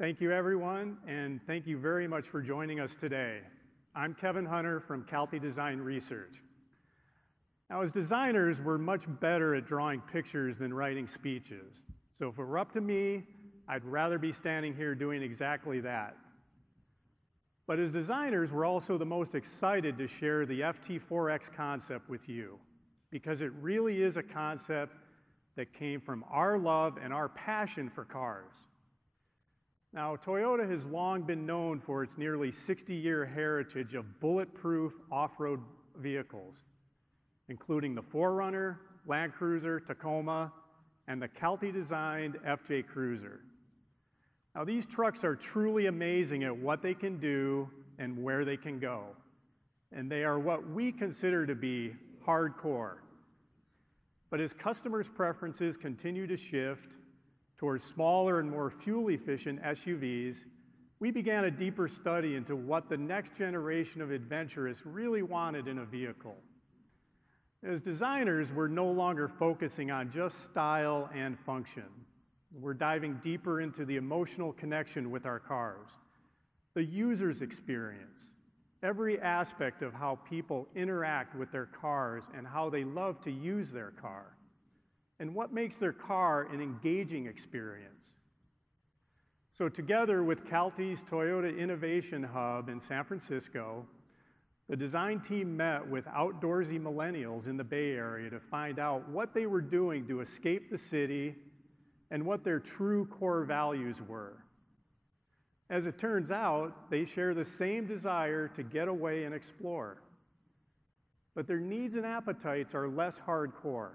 Thank you, everyone, and thank you very much for joining us today. I'm Kevin Hunter from Calty Design Research. Now, as designers, we're much better at drawing pictures than writing speeches. So if it were up to me, I'd rather be standing here doing exactly that. But as designers, we're also the most excited to share the FT4X concept with you, because it really is a concept that came from our love and our passion for cars. Now, Toyota has long been known for its nearly 60-year heritage of bulletproof off-road vehicles, including the 4Runner, Land Cruiser, Tacoma, and the Calty-designed FJ Cruiser. Now, these trucks are truly amazing at what they can do and where they can go, and they are what we consider to be hardcore. But as customers' preferences continue to shift towards smaller and more fuel-efficient SUVs, we began a deeper study into what the next generation of adventurists really wanted in a vehicle. As designers, we're no longer focusing on just style and function. We're diving deeper into the emotional connection with our cars, the user's experience, every aspect of how people interact with their cars and how they love to use their car, and what makes their car an engaging experience. So together with Calty's Toyota Innovation Hub in San Francisco, the design team met with outdoorsy millennials in the Bay Area to find out what they were doing to escape the city and what their true core values were. As it turns out, they share the same desire to get away and explore. But their needs and appetites are less hardcore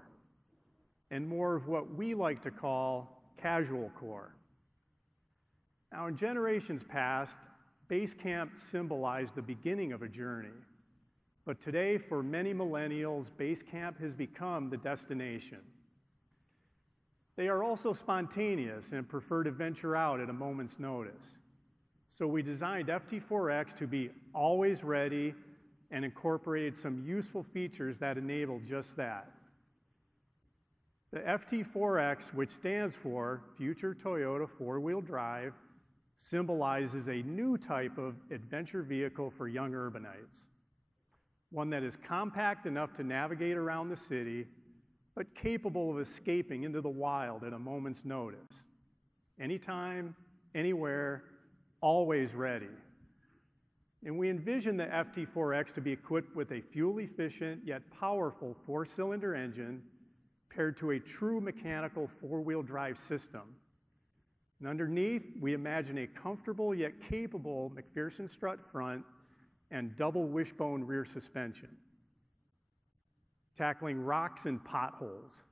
and more of what we like to call casual core. Now, in generations past, base camp symbolized the beginning of a journey. But today, for many millennials, base camp has become the destination. They are also spontaneous and prefer to venture out at a moment's notice. So we designed FT4X to be always ready and incorporated some useful features that enable just that. The FT4X, which stands for Future Toyota Four-Wheel Drive, symbolizes a new type of adventure vehicle for young urbanites. One that is compact enough to navigate around the city, but capable of escaping into the wild at a moment's notice. Anytime, anywhere, always ready. And we envision the FT4X to be equipped with a fuel-efficient yet powerful 4-cylinder engine paired to a true mechanical 4-wheel drive system. And underneath, we imagine a comfortable yet capable McPherson strut front and double wishbone rear suspension, tackling rocks and potholes.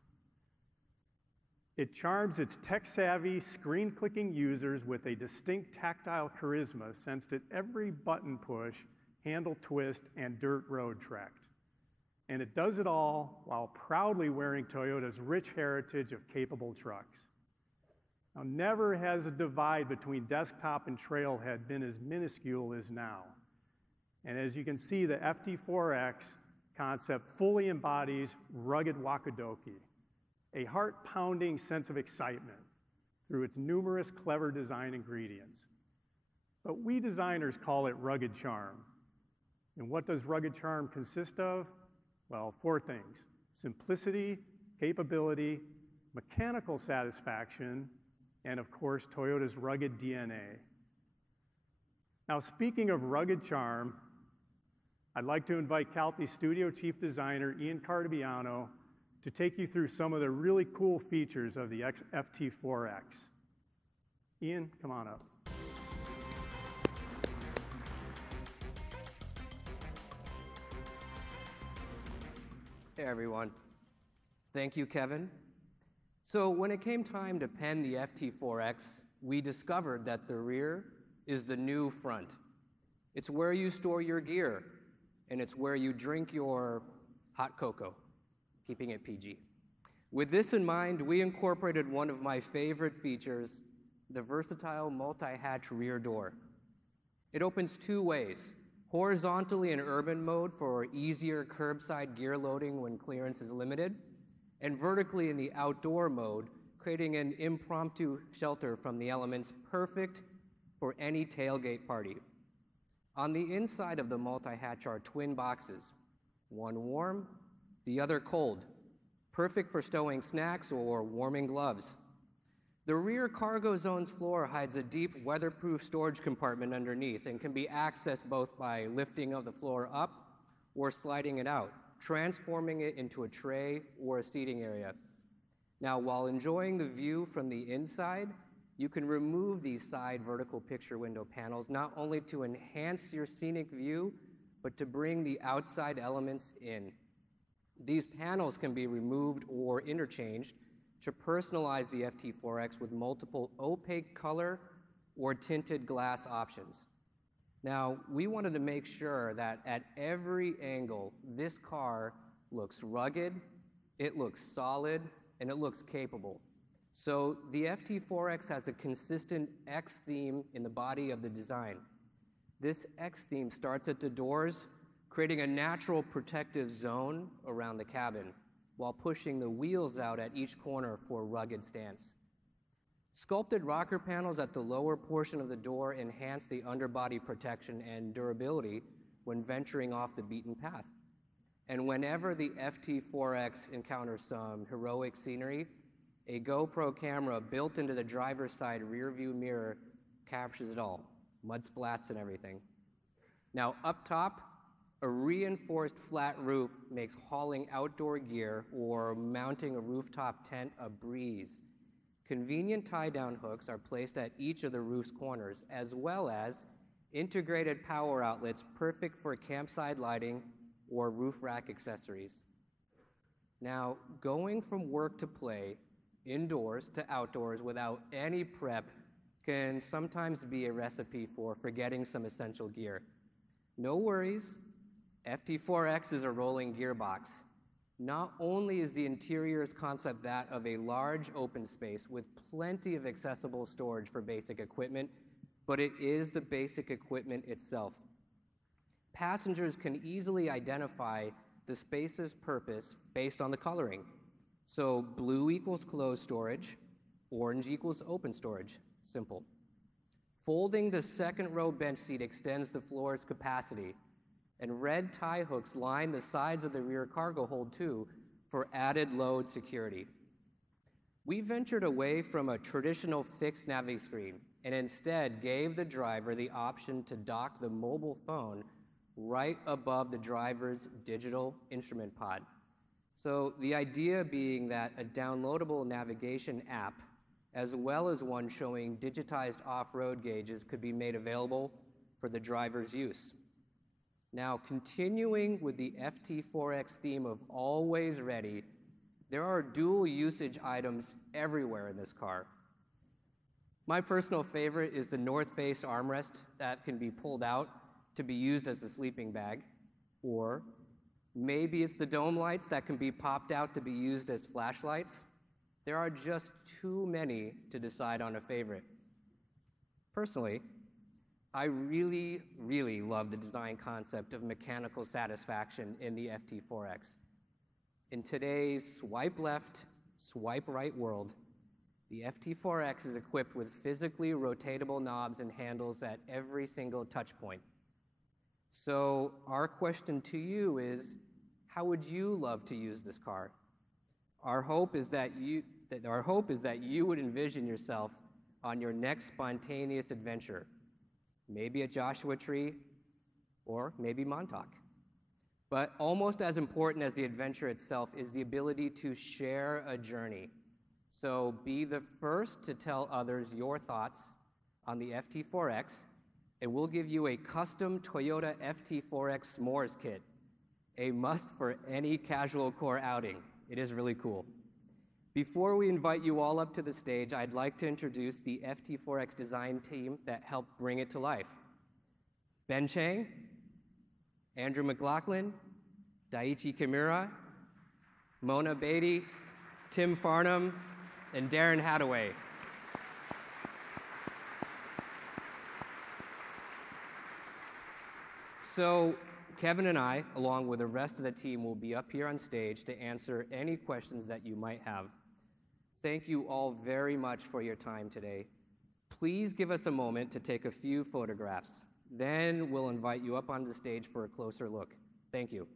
It charms its tech-savvy, screen-clicking users with a distinct tactile charisma sensed at every button push, handle twist, and dirt road trekked. And it does it all while proudly wearing Toyota's rich heritage of capable trucks. Now, never has a divide between desktop and trailhead been as minuscule as now. And as you can see, the FT4X concept fully embodies rugged wakadoki, a heart-pounding sense of excitement through its numerous clever design ingredients. But we designers call it rugged charm. And what does rugged charm consist of? Well, 4 things: simplicity, capability, mechanical satisfaction, and of course, Toyota's rugged DNA. Now, speaking of rugged charm, I'd like to invite Calty Studio Chief Designer Ian Cartabiano to take you through some of the really cool features of the FT4X. Ian, come on up. Hey everyone. Thank you, Kevin. So when it came time to pen the FT4X, we discovered that the rear is the new front. It's where you store your gear, and it's where you drink your hot cocoa, keeping it PG. With this in mind, we incorporated one of my favorite features, the versatile multi-hatch rear door. It opens 2 ways: horizontally in urban mode for easier curbside gear loading when clearance is limited, and vertically in the outdoor mode, creating an impromptu shelter from the elements' perfect for any tailgate party. On the inside of the multi-hatch are twin boxes, one warm, the other cold, perfect for stowing snacks or warming gloves. The rear cargo zone's floor hides a deep weatherproof storage compartment underneath and can be accessed both by lifting of the floor up or sliding it out, transforming it into a tray or a seating area. Now, while enjoying the view from the inside, you can remove these side vertical picture window panels not only to enhance your scenic view, but to bring the outside elements in. These panels can be removed or interchanged to personalize the FT4X with multiple opaque color or tinted glass options. Now, we wanted to make sure that at every angle, this car looks rugged, it looks solid, and it looks capable. So the FT4X has a consistent X theme in the body of the design. This X theme starts at the doors, creating a natural protective zone around the cabin, while pushing the wheels out at each corner for a rugged stance. Sculpted rocker panels at the lower portion of the door enhance the underbody protection and durability when venturing off the beaten path. And whenever the FT4X encounters some heroic scenery, a GoPro camera built into the driver's side rear view mirror captures it all, mud splats and everything. Now up top, a reinforced flat roof makes hauling outdoor gear or mounting a rooftop tent a breeze. Convenient tie-down hooks are placed at each of the roof's corners, as well as integrated power outlets perfect for campsite lighting or roof rack accessories. Now, going from work to play, indoors to outdoors without any prep can sometimes be a recipe for forgetting some essential gear. No worries, FT4X is a rolling gearbox. Not only is the interior's concept that of a large open space with plenty of accessible storage for basic equipment, but it is the basic equipment itself. Passengers can easily identify the space's purpose based on the coloring. So blue equals closed storage, orange equals open storage, simple. Folding the second row bench seat extends the floor's capacity, and red tie hooks line the sides of the rear cargo hold too for added load security. We ventured away from a traditional fixed navi screen and instead gave the driver the option to dock the mobile phone right above the driver's digital instrument pod. So the idea being that a downloadable navigation app, as well as one showing digitized off-road gauges, could be made available for the driver's use. Now, continuing with the FT4X theme of always ready, there are dual usage items everywhere in this car. My personal favorite is the north face armrest that can be pulled out to be used as a sleeping bag, or maybe it's the dome lights that can be popped out to be used as flashlights. There are just too many to decide on a favorite. Personally, I really, really love the design concept of mechanical satisfaction in the FT4X. In today's swipe left, swipe right world, the FT4X is equipped with physically rotatable knobs and handles at every single touch point. So our question to you is, how would you love to use this car? Our hope is that you would envision yourself on your next spontaneous adventure. Maybe at Joshua Tree, or maybe Montauk. But almost as important as the adventure itself is the ability to share a journey. So be the first to tell others your thoughts on the FT4X, and we'll give you a custom Toyota FT4X s'mores kit, a must for any casual core outing. It is really cool. Before we invite you all up to the stage, I'd like to introduce the FT4X design team that helped bring it to life. Ben Chang, Andrew McLaughlin, Daiichi Kimura, Mona Beatty, Tim Farnham, and Darren Hadaway. So Kevin and I, along with the rest of the team, will be up here on stage to answer any questions that you might have. Thank you all very much for your time today. Please give us a moment to take a few photographs. Then we'll invite you up on the stage for a closer look. Thank you.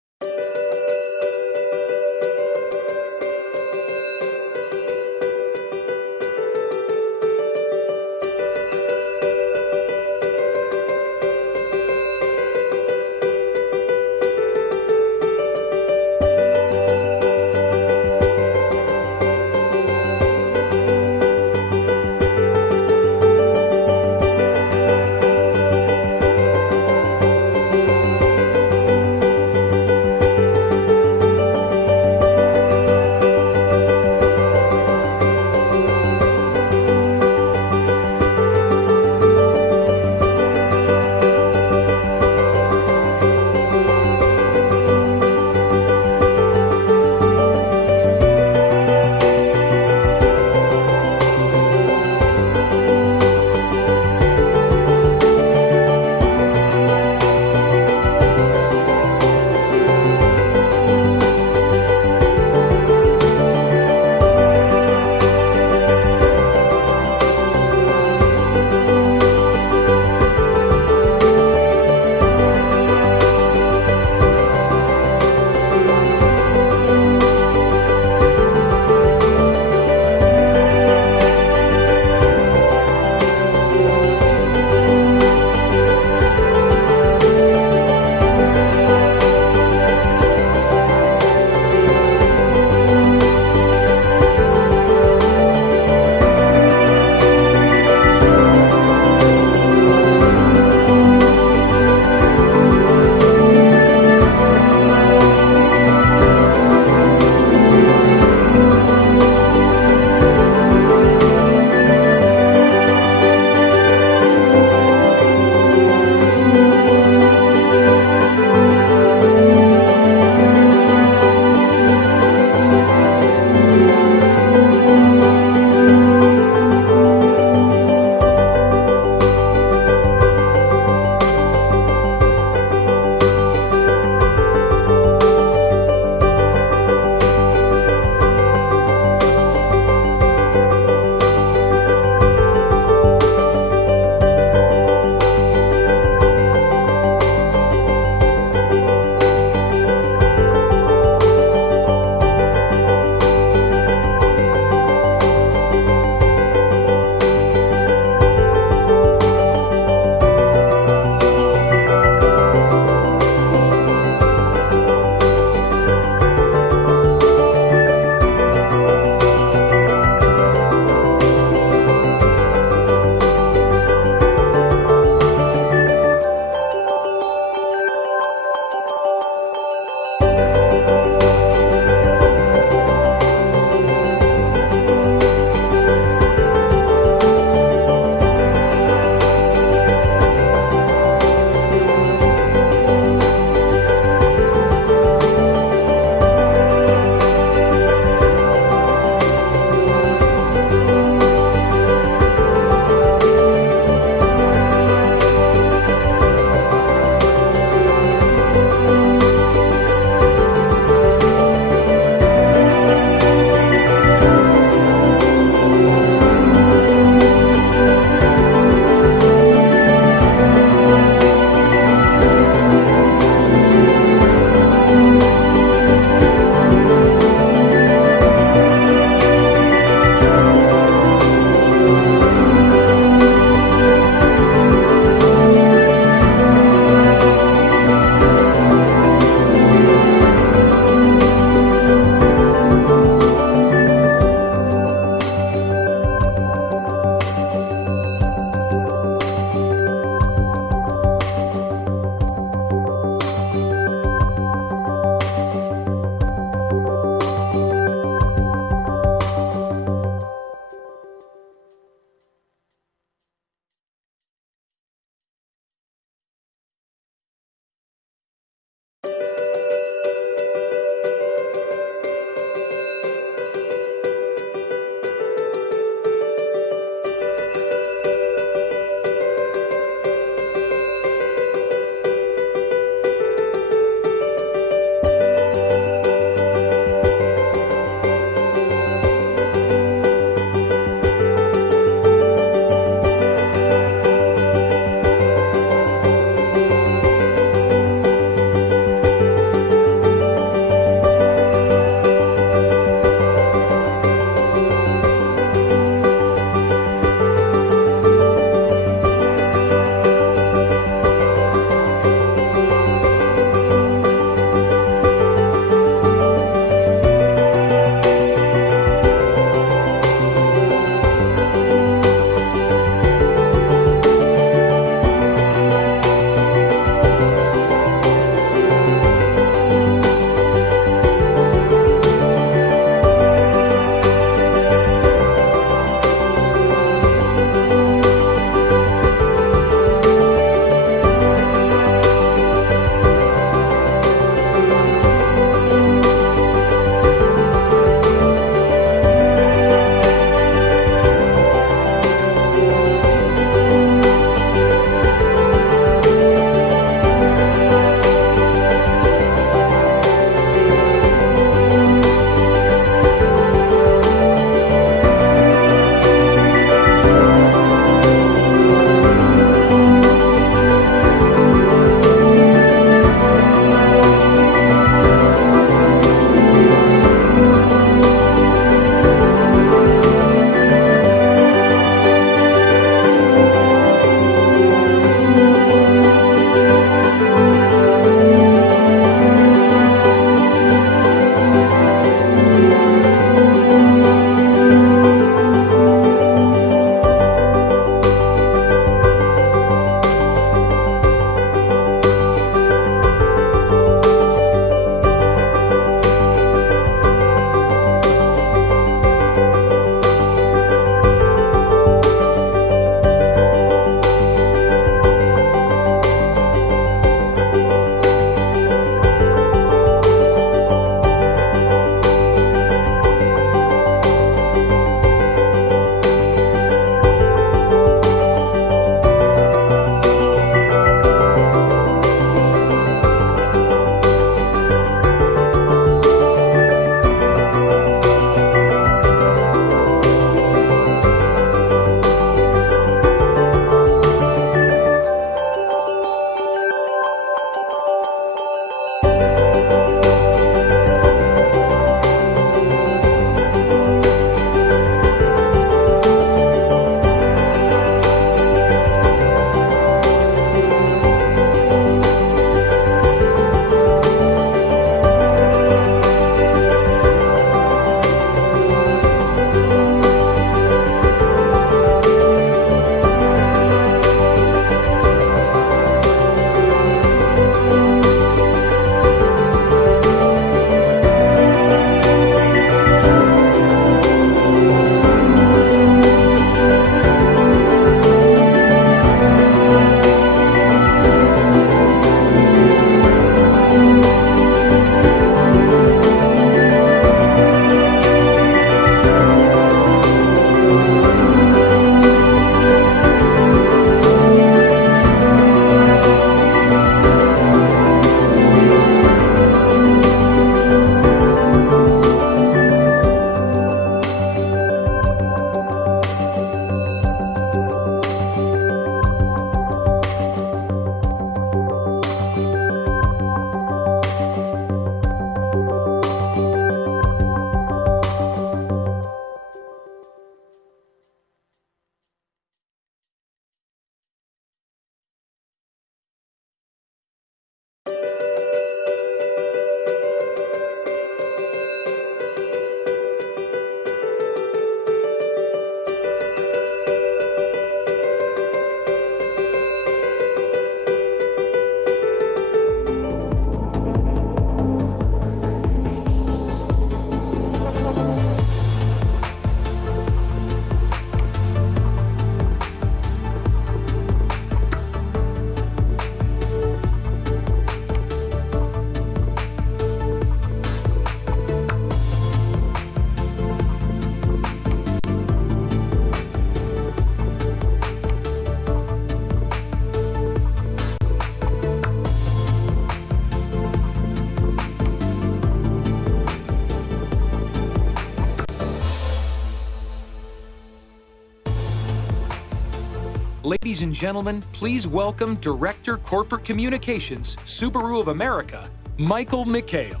Ladies and gentlemen, please welcome Director Corporate Communications, Subaru of America, Michael McHale.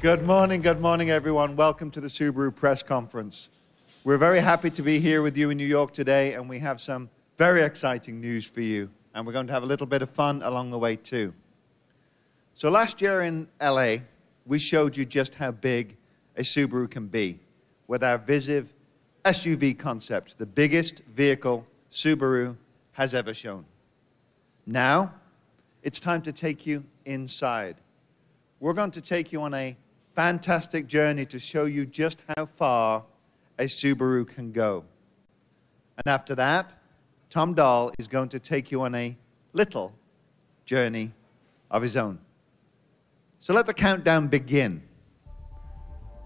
Good morning everyone. Welcome to the Subaru press conference. We're very happy to be here with you in New York today, and we have some very exciting news for you, and we're going to have a little bit of fun along the way too. So last year in LA, we showed you just how big a Subaru can be with our Visiv SUV concept, the biggest vehicle Subaru has ever shown. Now, it's time to take you inside. We're going to take you on a fantastic journey to show you just how far a Subaru can go. And after that, Tom Dahl is going to take you on a little journey of his own. So let the countdown begin.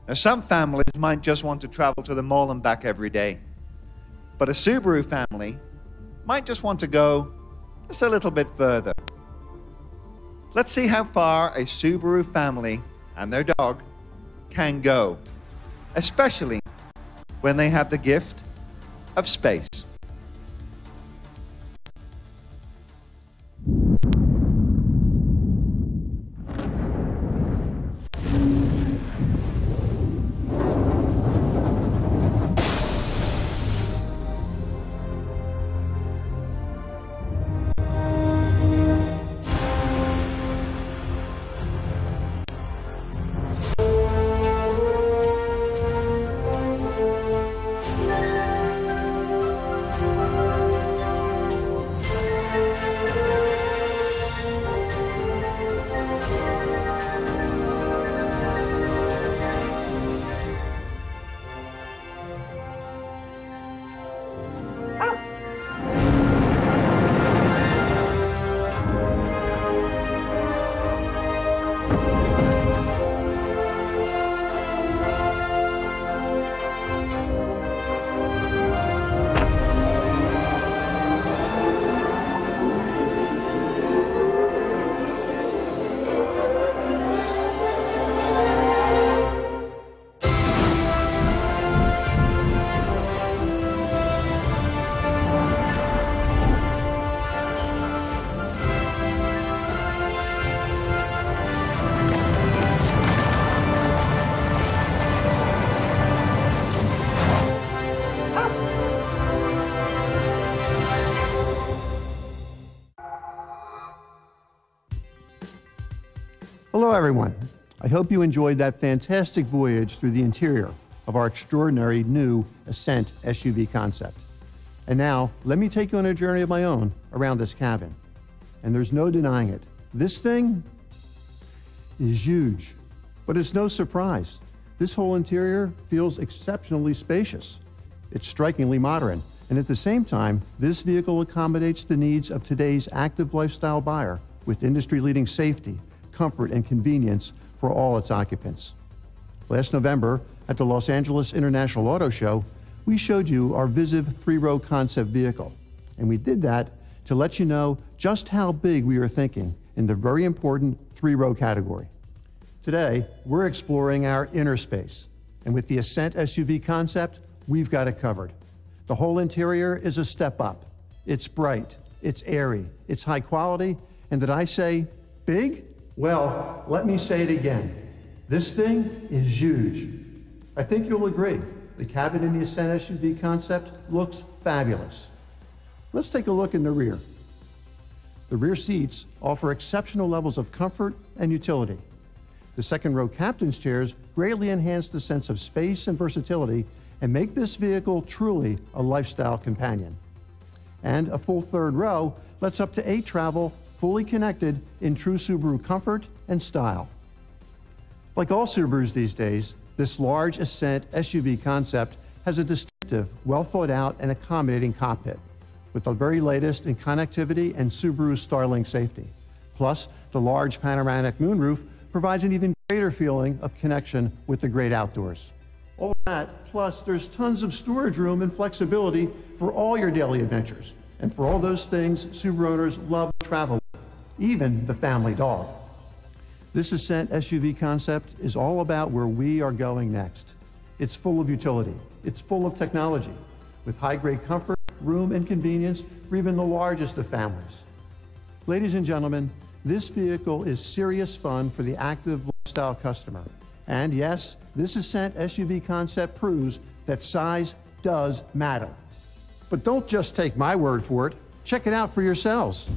Now, some families might just want to travel to the mall and back every day, but a Subaru family might just want to go just a little bit further. Let's see how far a Subaru family and their dog can go, especially when they have the gift of space. Hello everyone. I hope you enjoyed that fantastic voyage through the interior of our extraordinary new Ascent SUV concept. And now, let me take you on a journey of my own around this cabin. And there's no denying it. This thing is huge, but it's no surprise. This whole interior feels exceptionally spacious. It's strikingly modern, and at the same time, this vehicle accommodates the needs of today's active lifestyle buyer with industry-leading safety, comfort, and convenience for all its occupants. Last November, at the Los Angeles International Auto Show, we showed you our Visiv 3-row concept vehicle, and we did that to let you know just how big we are thinking in the very important 3-row category. Today, we're exploring our inner space, and with the Ascent SUV concept, we've got it covered. The whole interior is a step up. It's bright, it's airy, it's high quality, and did I say big? Well, let me say it again. This thing is huge. I think you'll agree. The cabin in the Ascent SUV concept looks fabulous. Let's take a look in the rear. The rear seats offer exceptional levels of comfort and utility. The second row captain's chairs greatly enhance the sense of space and versatility and make this vehicle truly a lifestyle companion. And a full third row lets up to 8 travel fully connected in true Subaru comfort and style. Like all Subarus these days, this large Ascent SUV concept has a distinctive, well thought out and accommodating cockpit with the very latest in connectivity and Subaru Starlink safety. Plus, the large panoramic moonroof provides an even greater feeling of connection with the great outdoors. All that, plus there's tons of storage room and flexibility for all your daily adventures, and for all those things Subaru owners love to travel with, even the family dog. This Ascent SUV concept is all about where we are going next. It's full of utility. It's full of technology, with high-grade comfort, room, and convenience for even the largest of families. Ladies and gentlemen, this vehicle is serious fun for the active lifestyle customer. And yes, this Ascent SUV concept proves that size does matter. But don't just take my word for it. Check it out for yourselves.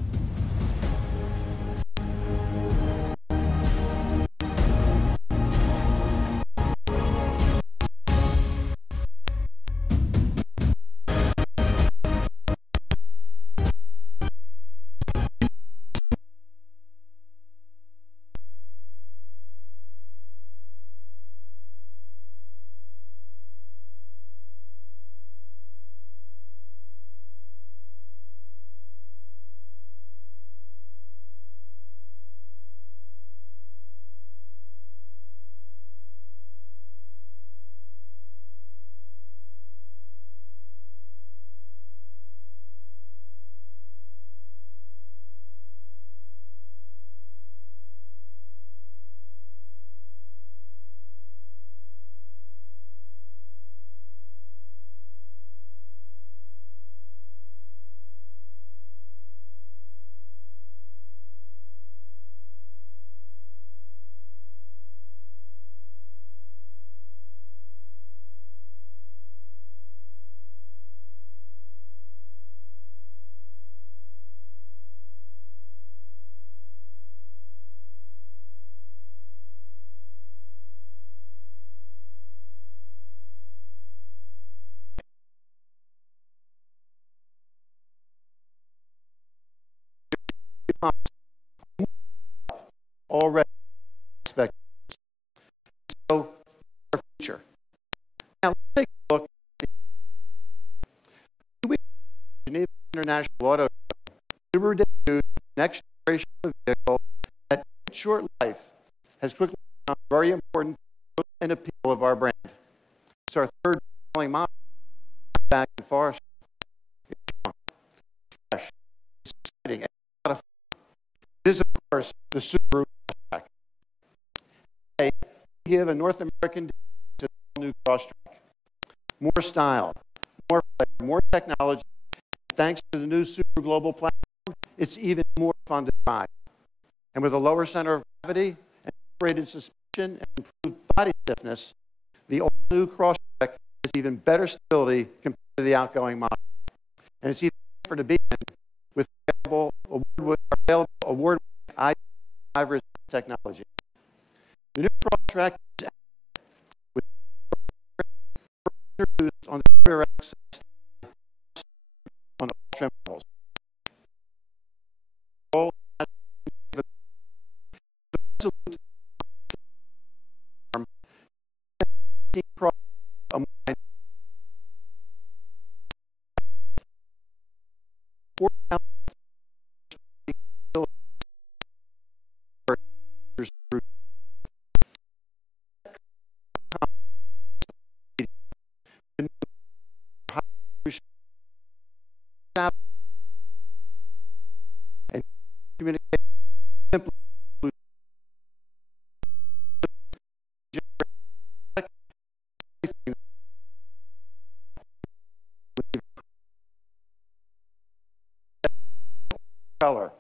Already expected. So, our future. Now, let's take a look at the Geneva International Auto Show. Subaru debuted the next generation of vehicle that, in short life, has quickly become very important to and appeal of our brand. It's our third selling model back in Forest. It's fresh, it's exciting, and a lot of fun. It is, of course, the Subaru. Today, we give a North American to the new Crosstrek. More style, more flavor, more technology. Thanks to the new Subaru Global platform, it's even more fun to drive. And with a lower center of gravity, and integrated suspension, and improved body stiffness, the all-new Crosstrek has even better stability compared to the outgoing model. And it's even safer to be in with available award-winning i5 technology. The new Crosstrek is with introduced on the rear axle on all trim levels. And communicate simply color.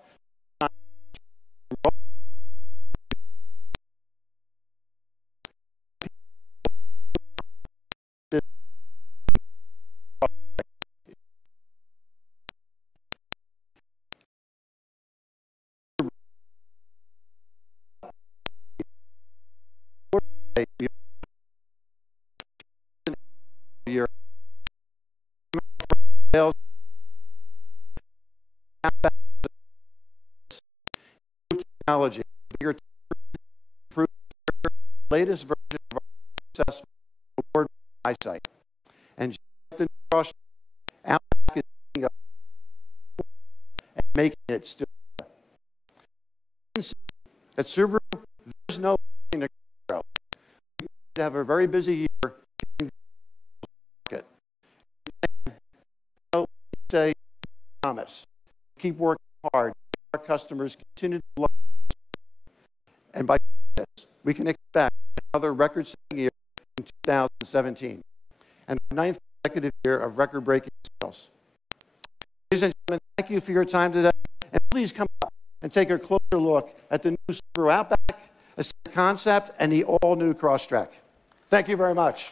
Technology, bigger, improved, latest version of our successful award eyesight, and just like the Crosstrek, Outback is taking up and making it still better. You can see at Subaru, there's no to grow. We have a very busy year in the market. So we say, promise, keep working hard. Our customers continue to love us. And by this, we can expect another record-setting year in 2016. 2017, and our 9th consecutive year of record-breaking sales. Ladies and gentlemen, thank you for your time today, and please come up and take a closer look at the new Subaru Outback, Ascent Concept, and the all-new Crosstrek. Thank you very much.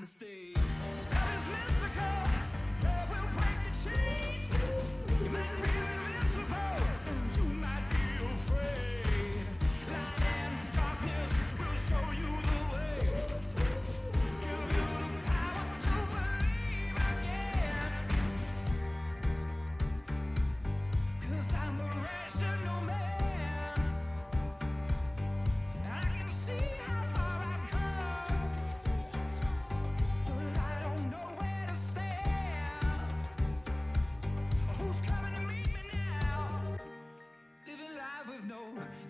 Mistakes. Love is mystical. Love will break the chains. You might feel invincible. You might be afraid. Light and darkness will show you the way. Give you the power to believe again. 'Cause I'm a rational man. I can see how far I've come. Who's coming to meet me now? Living life with no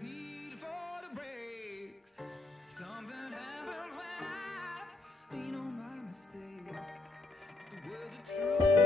need for the brakes. Something happens when I lean on my mistakes. If the words are true.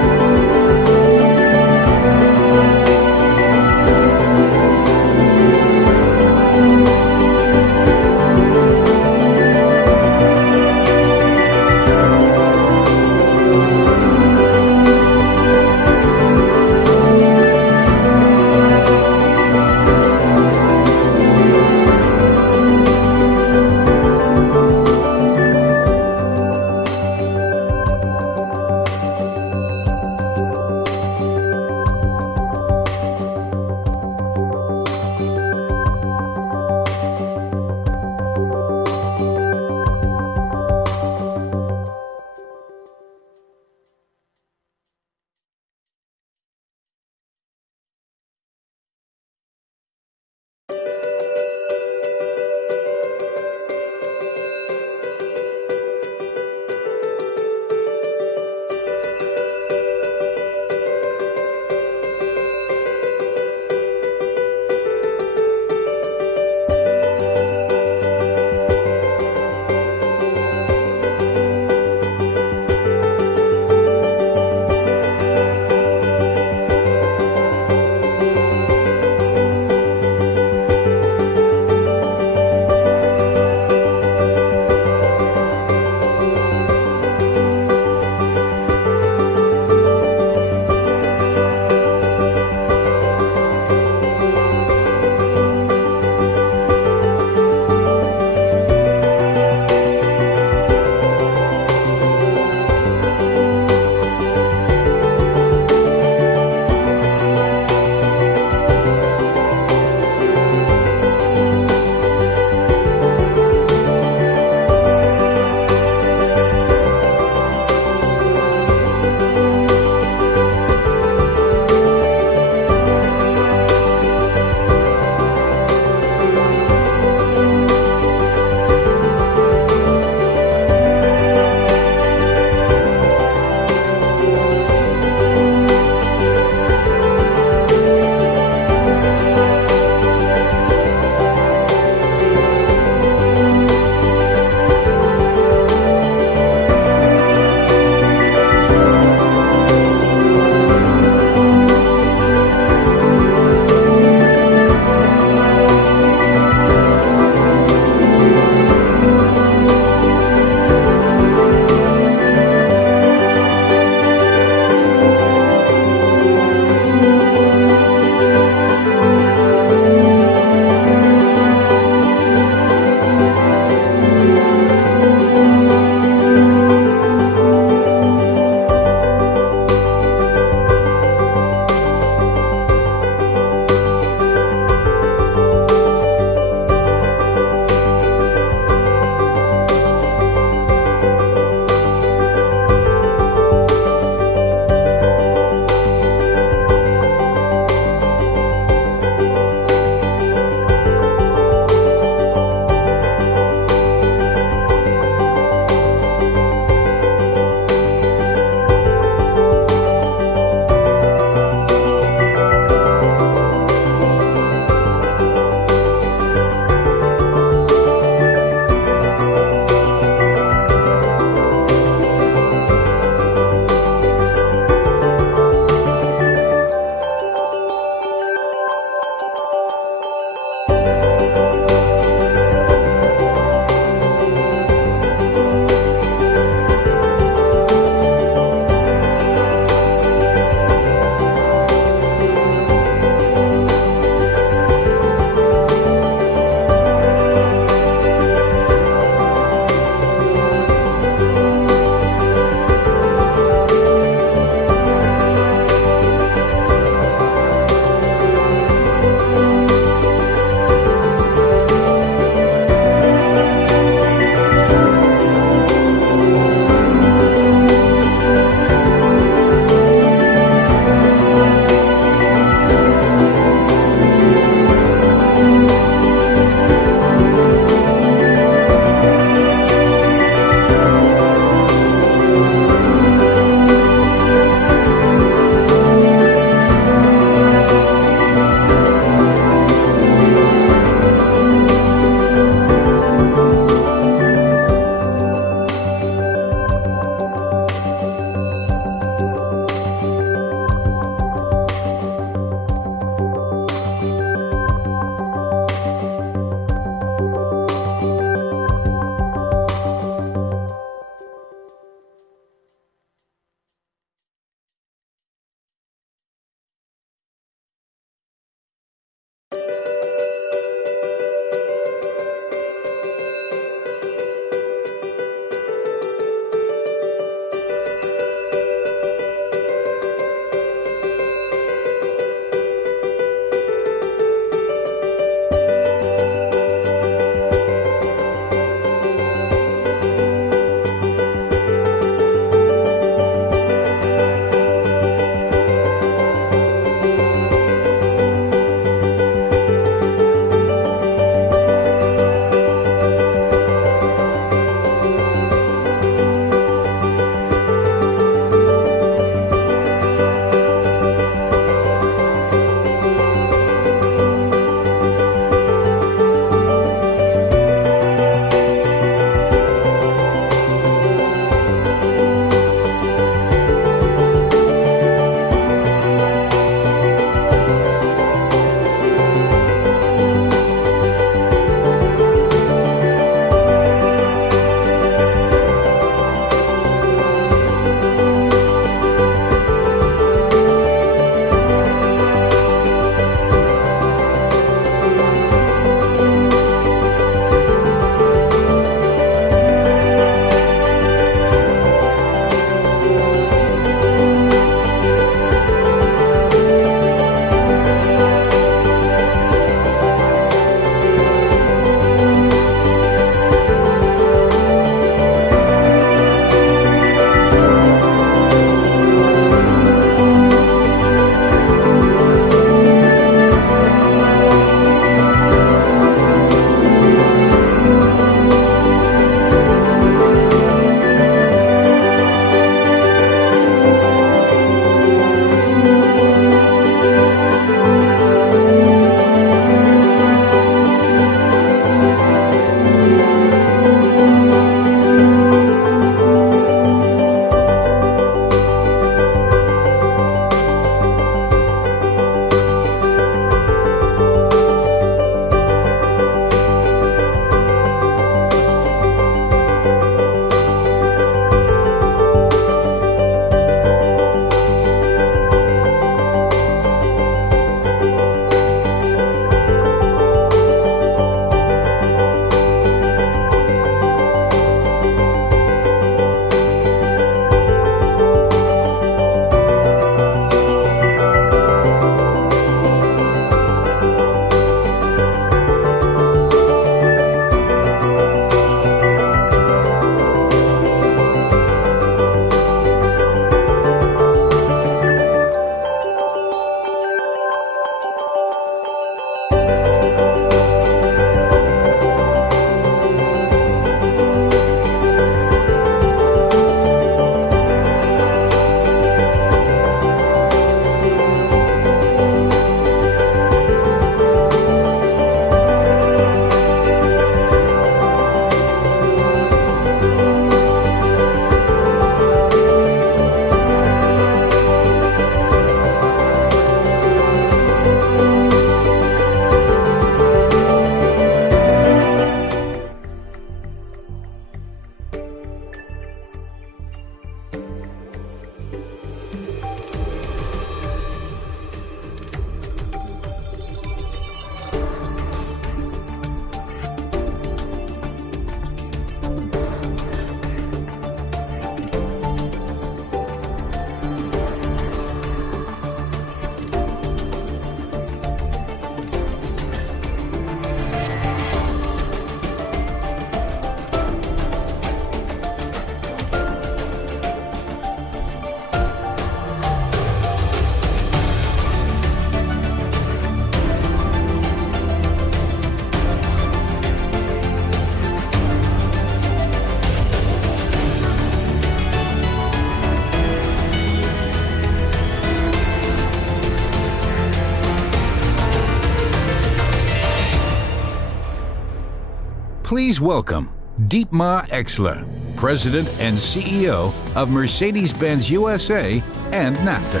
Please welcome Dietmar Exler, President and CEO of Mercedes-Benz USA and NAFTA.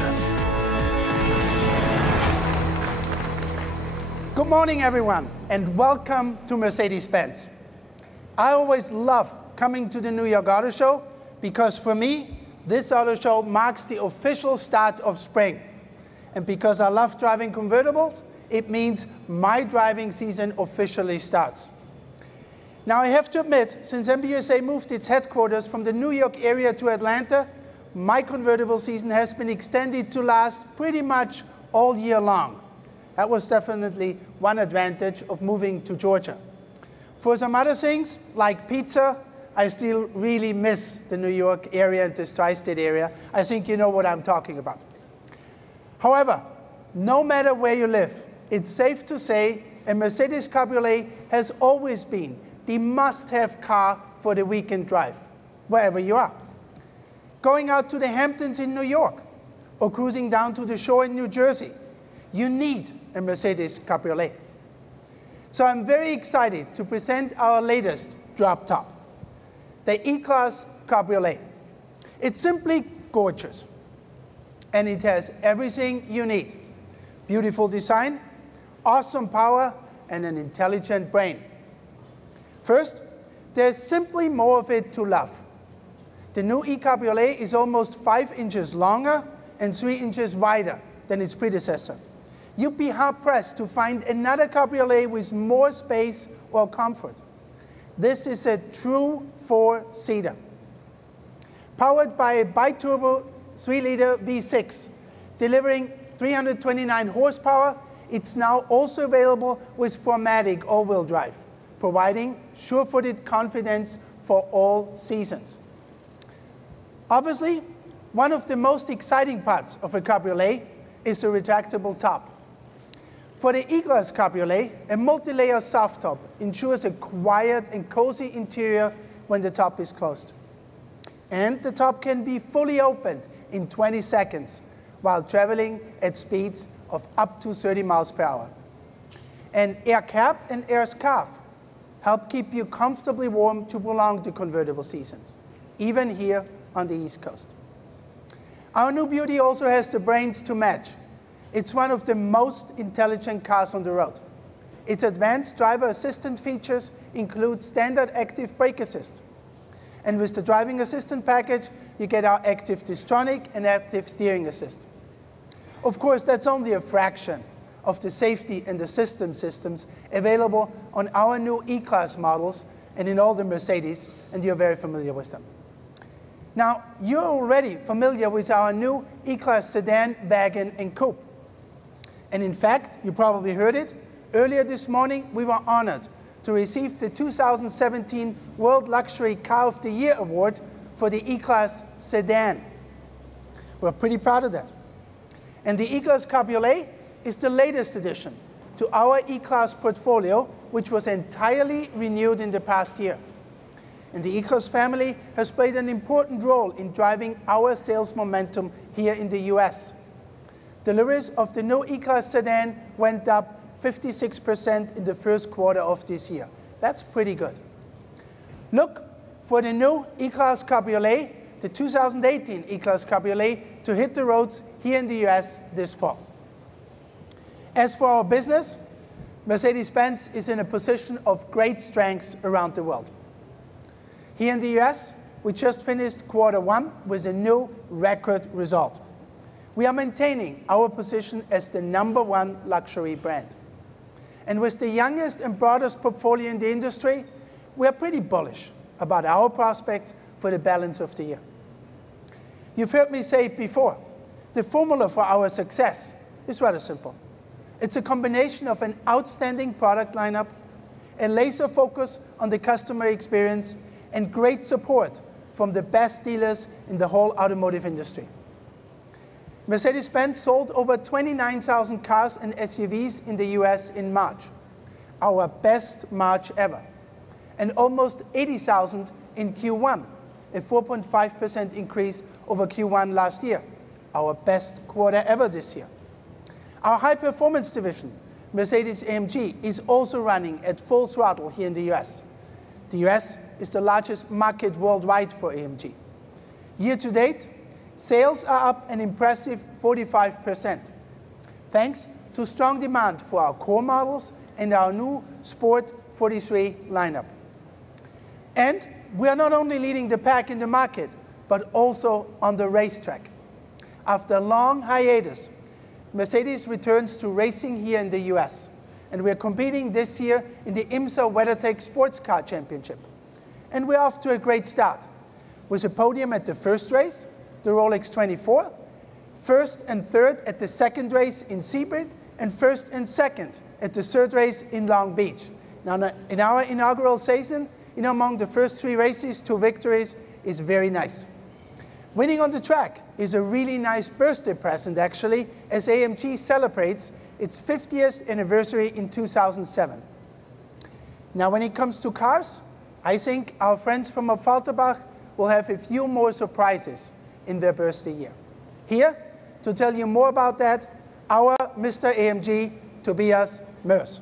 Good morning, everyone, and welcome to Mercedes-Benz. I always love coming to the New York Auto Show because for me, this auto show marks the official start of spring. And because I love driving convertibles, it means my driving season officially starts. Now, I have to admit, since MBUSA moved its headquarters from the New York area to Atlanta, my convertible season has been extended to last pretty much all year long. That was definitely one advantage of moving to Georgia. For some other things, like pizza, I still really miss the New York area and this tri-state area. I think you know what I'm talking about. However, no matter where you live, it's safe to say a Mercedes Cabriolet has always been the must-have car for the weekend drive, wherever you are. Going out to the Hamptons in New York or cruising down to the shore in New Jersey, you need a Mercedes Cabriolet. So I'm very excited to present our latest drop top, the E-Class Cabriolet. It's simply gorgeous, and it has everything you need. Beautiful design, awesome power, and an intelligent brain. First, there's simply more of it to love. The new E-Cabriolet is almost 5 inches longer and 3 inches wider than its predecessor. You'd be hard-pressed to find another cabriolet with more space or comfort. This is a true 4-seater. Powered by a bi-turbo 3-liter V6, delivering 329 horsepower, it's now also available with 4MATIC all-wheel drive, providing sure-footed confidence for all seasons. Obviously, one of the most exciting parts of a cabriolet is the retractable top. For the E-Class Cabriolet, a multi-layer soft top ensures a quiet and cozy interior when the top is closed. And the top can be fully opened in 20 seconds while traveling at speeds of up to 30 miles per hour. An air cap and air scarf help keep you comfortably warm to prolong the convertible seasons, even here on the East Coast. Our new beauty also has the brains to match. It's one of the most intelligent cars on the road. Its advanced driver assistant features include standard active brake assist. And with the driving assistant package, you get our active distronic and active steering assist. Of course, that's only a fraction of the safety and the systems available on our new E-Class models and in all the Mercedes, and you're very familiar with them. Now, you're already familiar with our new E-Class sedan, wagon, and coupe. And in fact, you probably heard it, earlier this morning we were honored to receive the 2017 World Luxury Car of the Year Award for the E-Class sedan. We're pretty proud of that. And the E-Class Cabriolet is the latest addition to our E-Class portfolio, which was entirely renewed in the past year. And the E-Class family has played an important role in driving our sales momentum here in the US. Deliveries of the new E-Class sedan went up 56% in the first quarter of this year. That's pretty good. Look for the new E-Class Cabriolet, the 2018 E-Class Cabriolet, to hit the roads here in the US this fall. As for our business, Mercedes-Benz is in a position of great strengths around the world. Here in the US, we just finished Q1 with a new record result. We are maintaining our position as the #1 luxury brand. And with the youngest and broadest portfolio in the industry, we are pretty bullish about our prospects for the balance of the year. You've heard me say it before, the formula for our success is rather simple. It's a combination of an outstanding product lineup, a laser focus on the customer experience, and great support from the best dealers in the whole automotive industry. Mercedes-Benz sold over 29,000 cars and SUVs in the US in March, our best March ever, and almost 80,000 in Q1, a 4.5% increase over Q1 last year, our best quarter ever this year. Our high-performance division, Mercedes-AMG, is also running at full throttle here in the US. The US is the largest market worldwide for AMG. Year to date, sales are up an impressive 45%, thanks to strong demand for our core models and our new Sport 43 lineup. And we are not only leading the pack in the market, but also on the racetrack. After a long hiatus, Mercedes returns to racing here in the US, and we're competing this year in the IMSA WeatherTech Sports Car Championship. And we're off to a great start, with a podium at the first race, the Rolex 24, first and third at the second race in Sebring, and first and second at the third race in Long Beach. Now, in our inaugural season, among the first 3 races, 2 victories is very nice. Winning on the track is a really nice birthday present, actually, as AMG celebrates its 50th anniversary in 2007. Now, when it comes to cars, I think our friends from Pfalterbach will have a few more surprises in their birthday year. Here, to tell you more about that, our Mr. AMG, Tobias Moers.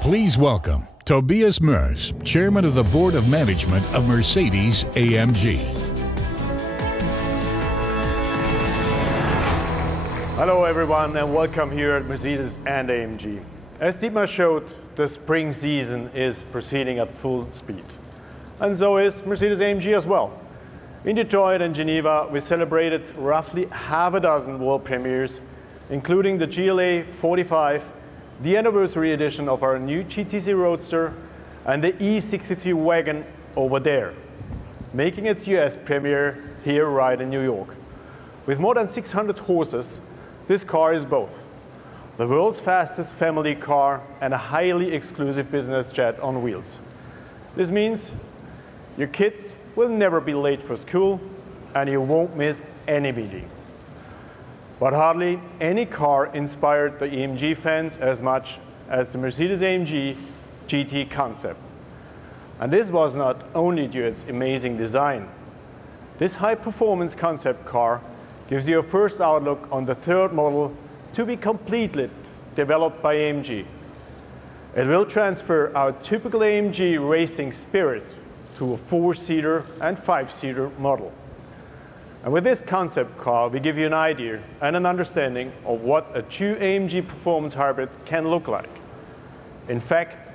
Please welcome Tobias Moers, Chairman of the Board of Management of Mercedes-AMG. Hello everyone and welcome here at Mercedes and AMG. As Dietmar showed, the spring season is proceeding at full speed. And so is Mercedes-AMG as well. In Detroit and Geneva, we celebrated roughly half a dozen world premieres, including the GLA 45, the anniversary edition of our new GTC Roadster, and the E63 wagon over there, making its US premiere here right in New York. With more than 600 horses, this car is both the world's fastest family car and a highly exclusive business jet on wheels. This means your kids will never be late for school and you won't miss any meeting. But hardly any car inspired the AMG fans as much as the Mercedes-AMG GT concept. And this was not only due to its amazing design. This high-performance concept car gives you a first outlook on the third model to be completely developed by AMG. It will transfer our typical AMG racing spirit to a 4-seater and 5-seater model. And with this concept car, we give you an idea and an understanding of what a true AMG performance hybrid can look like. In fact,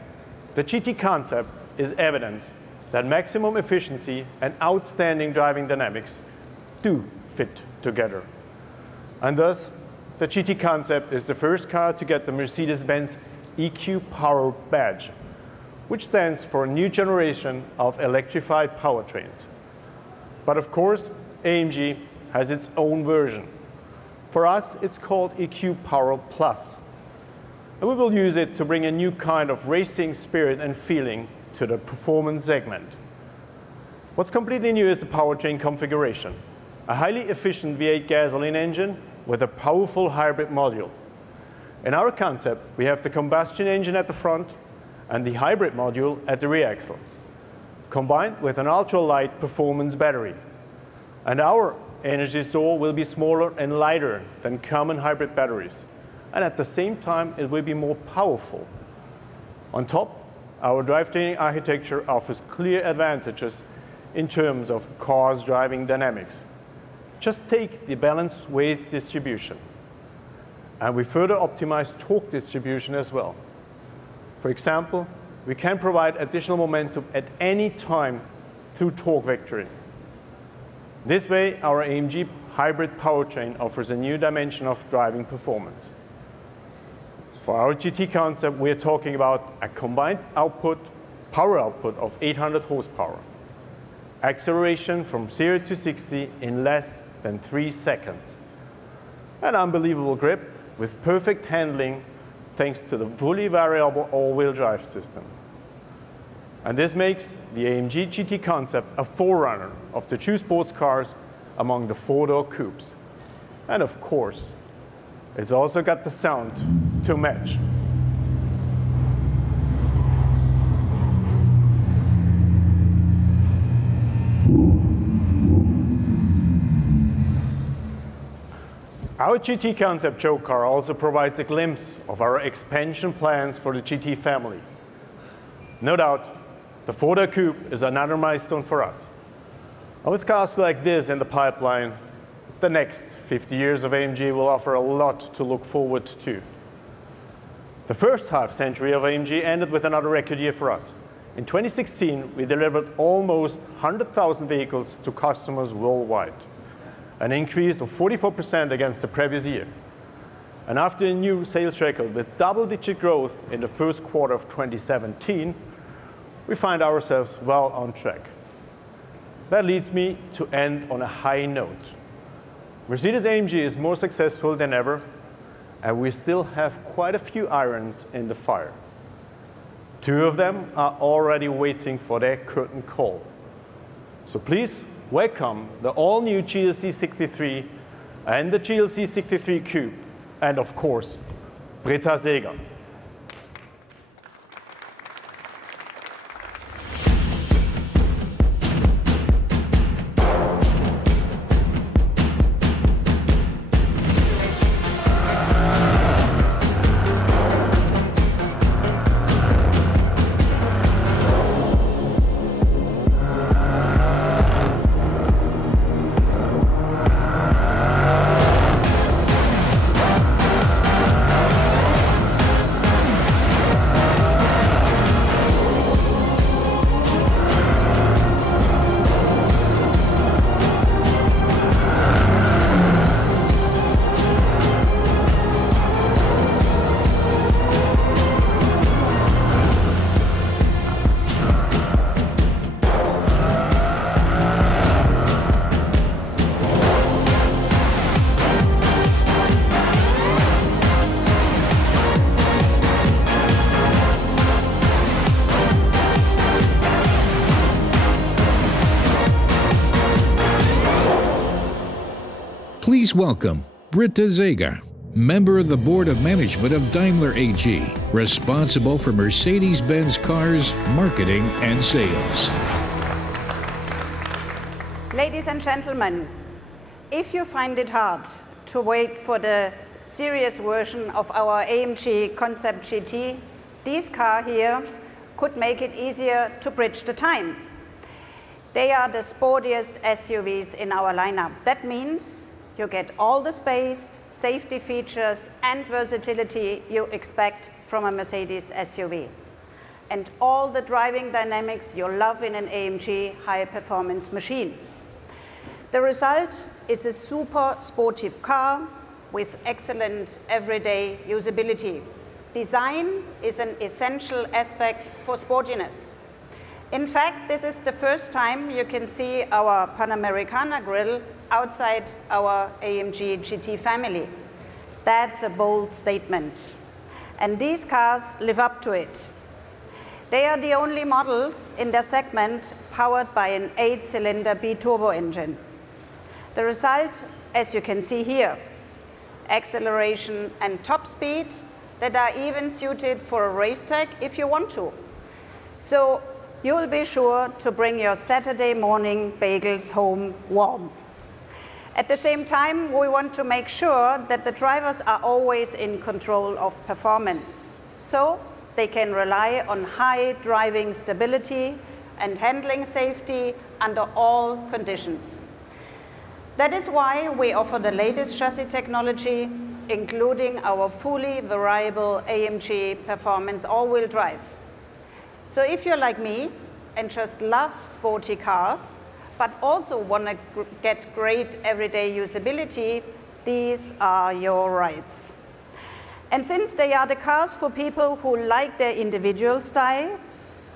the GT concept is evidence that maximum efficiency and outstanding driving dynamics do fit together. And thus, the GT concept is the first car to get the Mercedes-Benz EQ Power badge, which stands for a new generation of electrified powertrains. But of course, AMG has its own version. For us, it's called EQ Power Plus. And we will use it to bring a new kind of racing spirit and feeling to the performance segment. What's completely new is the powertrain configuration. A highly efficient V8 gasoline engine with a powerful hybrid module. In our concept, we have the combustion engine at the front and the hybrid module at the rear axle, combined with an ultra-light performance battery. And our energy store will be smaller and lighter than common hybrid batteries. And at the same time, it will be more powerful. On top, our drivetrain architecture offers clear advantages in terms of car's driving dynamics. Just take the balanced weight distribution. And we further optimize torque distribution as well. For example, we can provide additional momentum at any time through torque vectoring. This way, our AMG hybrid powertrain offers a new dimension of driving performance. For our GT concept, we are talking about a combined power output of 800 horsepower, acceleration from 0 to 60 in less than 3 seconds, an unbelievable grip with perfect handling thanks to the fully variable all-wheel drive system. And this makes the AMG GT concept a forerunner of the true sports cars among the four-door coupes. And of course, it's also got the sound to match. Our GT concept show car also provides a glimpse of our expansion plans for the GT family. No doubt, the four-door coupe is another milestone for us. And with cars like this in the pipeline, the next 50 years of AMG will offer a lot to look forward to. The first half century of AMG ended with another record year for us. In 2016, we delivered almost 100,000 vehicles to customers worldwide, an increase of 44% against the previous year. And after a new sales record with double-digit growth in the first quarter of 2017, we find ourselves well on track. That leads me to end on a high note. Mercedes-AMG is more successful than ever, and we still have quite a few irons in the fire. 2 of them are already waiting for their curtain call. So please welcome the all-new GLC 63 and the GLC 63 Coupe, and of course, Britta Seeger. Please welcome Britta Seeger, member of the Board of Management of Daimler AG, responsible for Mercedes-Benz cars, marketing, and sales. Ladies and gentlemen, if you find it hard to wait for the serious version of our AMG Concept GT, this car here could make it easier to bridge the time. They are the sportiest SUVs in our lineup. That means you get all the space, safety features, and versatility you expect from a Mercedes SUV, and all the driving dynamics you love in an AMG high-performance machine. The result is a super sportive car with excellent everyday usability. Design is an essential aspect for sportiness. In fact, this is the first time you can see our Panamericana grille outside our AMG GT family. That's a bold statement. And these cars live up to it. They are the only models in their segment powered by an 8-cylinder B-turbo engine. The result, as you can see here, acceleration and top speed that are even suited for a racetrack if you want to. So you will be sure to bring your Saturday morning bagels home warm. At the same time, we want to make sure that the drivers are always in control of performance, so they can rely on high driving stability and handling safety under all conditions. That is why we offer the latest chassis technology, including our fully variable AMG performance all-wheel drive. So if you're like me and just love sporty cars, but also want to get great everyday usability, these are your rides. And since they are the cars for people who like their individual style,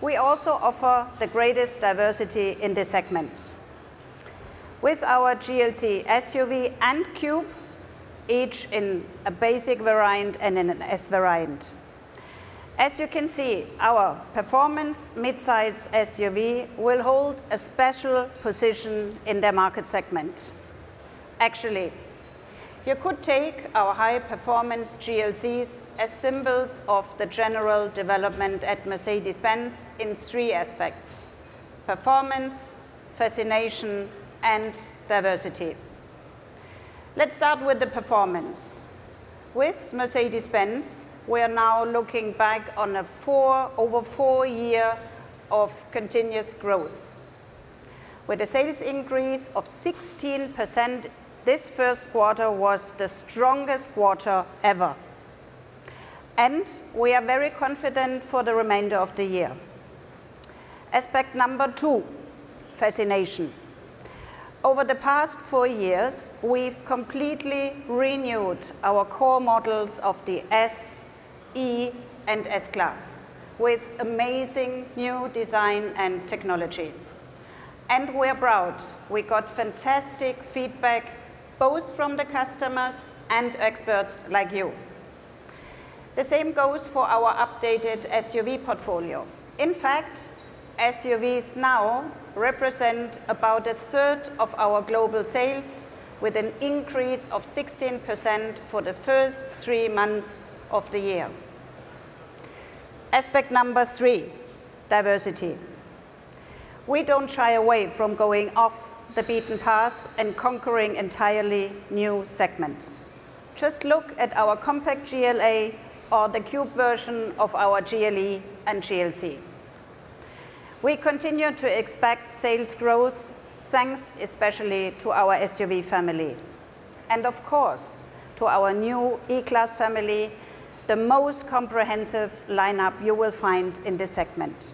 we also offer the greatest diversity in this segment. With our GLC SUV and Cube, each in a basic variant and in an S variant. As you can see, our performance midsize SUV will hold a special position in their market segment. Actually, you could take our high-performance GLCs as symbols of the general development at Mercedes-Benz in 3 aspects: performance, fascination, and diversity. Let's start with the performance. With Mercedes-Benz, we are now looking back on a over 4 years of continuous growth. With a sales increase of 16%, this first quarter was the strongest quarter ever. And we are very confident for the remainder of the year. Aspect number 2, fascination. Over the past 4 years, we've completely renewed our core models of the S, E, and S-Class with amazing new design and technologies. And we're proud. We got fantastic feedback both from the customers and experts like you. The same goes for our updated SUV portfolio. In fact, SUVs now represent about 1/3 of our global sales, with an increase of 16% for the first 3 months of the year. Aspect number 3, diversity. We don't shy away from going off the beaten path and conquering entirely new segments. Just look at our compact GLA or the Cube version of our GLE and GLC. We continue to expect sales growth, thanks especially to our SUV family. And of course, to our new E-Class family, the most comprehensive lineup you will find in this segment.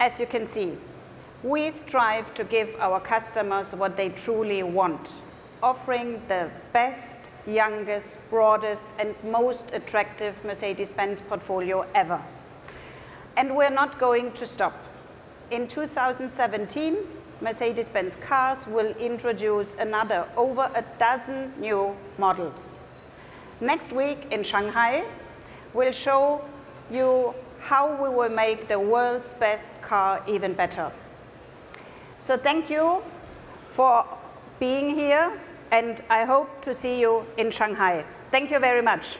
As you can see, we strive to give our customers what they truly want, offering the best, youngest, broadest, and most attractive Mercedes-Benz portfolio ever. And we're not going to stop. In 2017, Mercedes-Benz cars will introduce another over a dozen new models. Next week in Shanghai, we'll show you how we will make the world's best car even better. So thank you for being here, and I hope to see you in Shanghai. Thank you very much.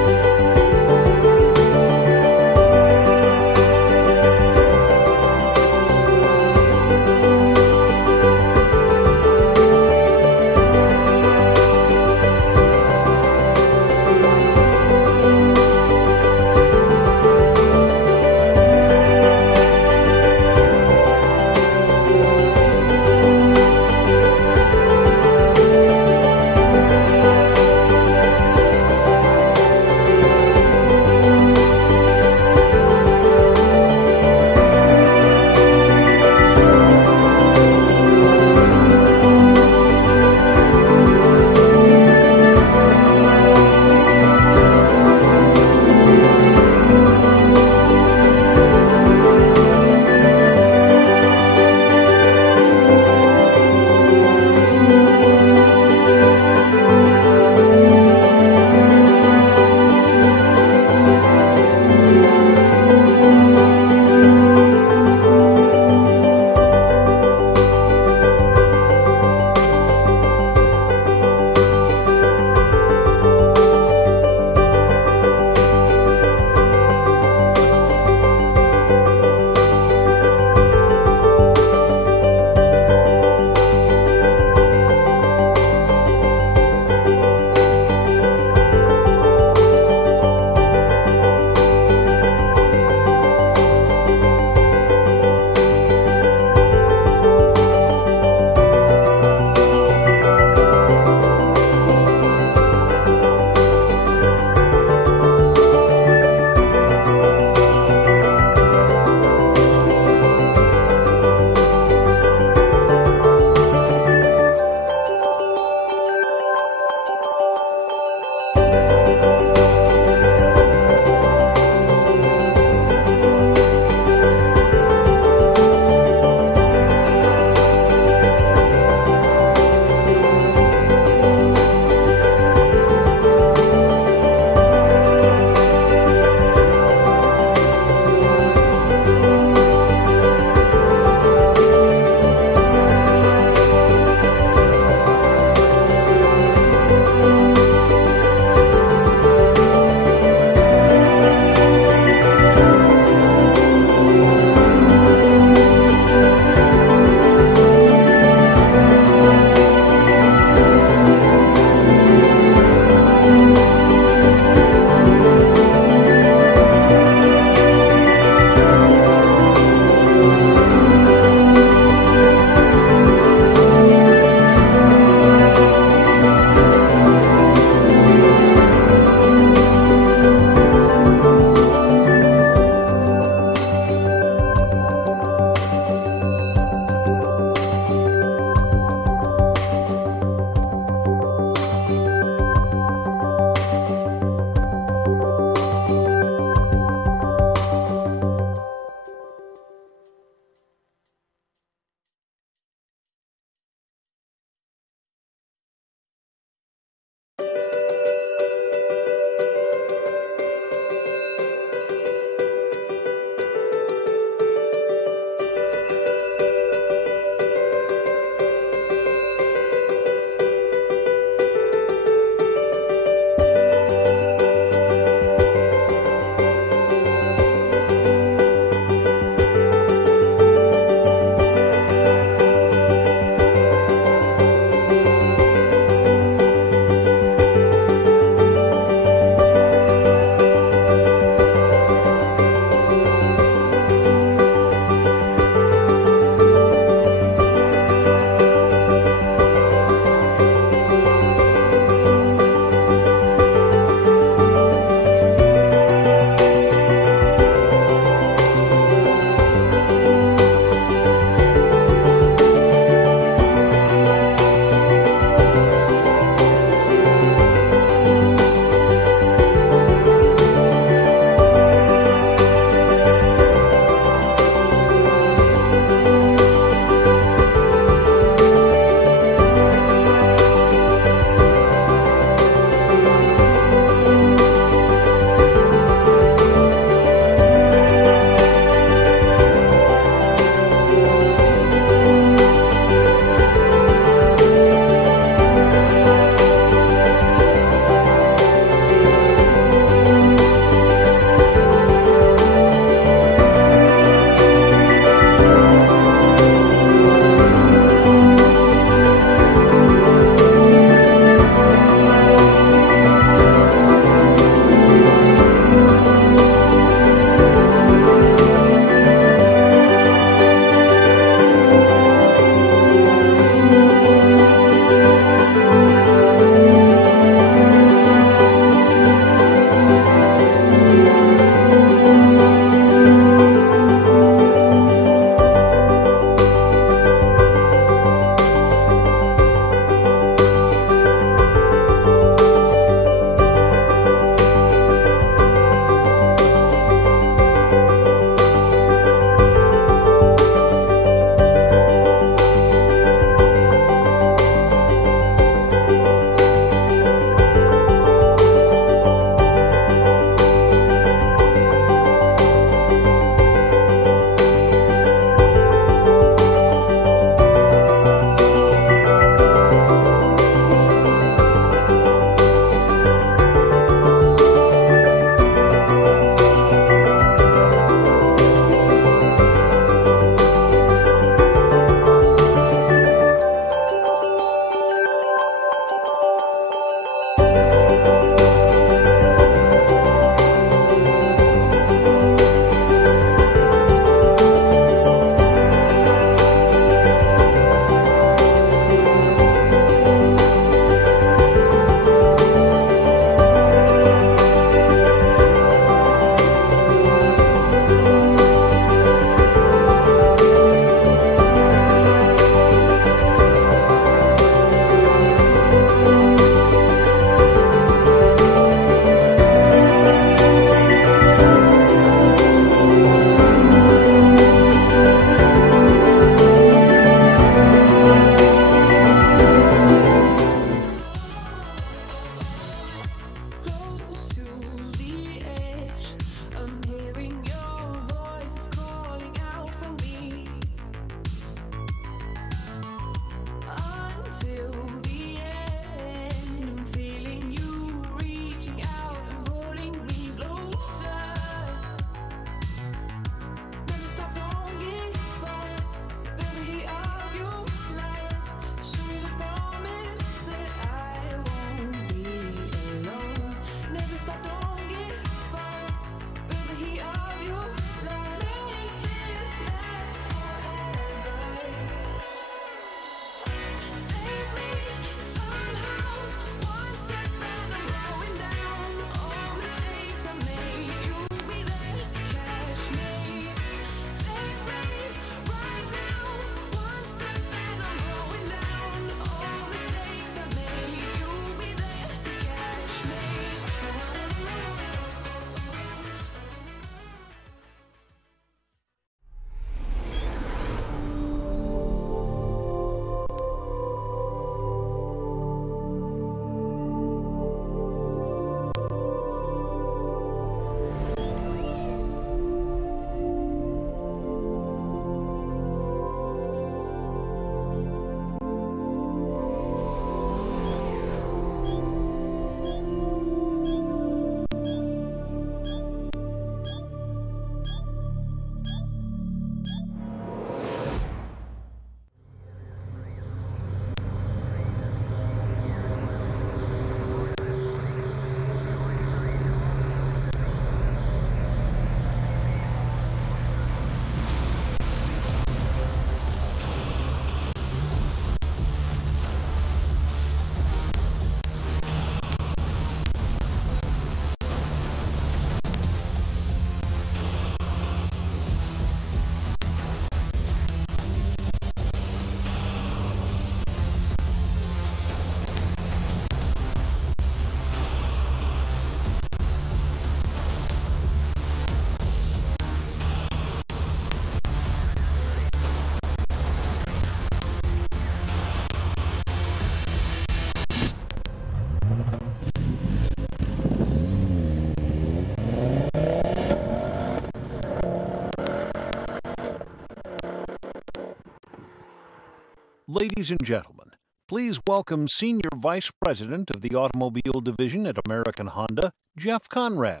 Ladies and gentlemen, please welcome Senior Vice President of the Automobile Division at American Honda, Jeff Conrad.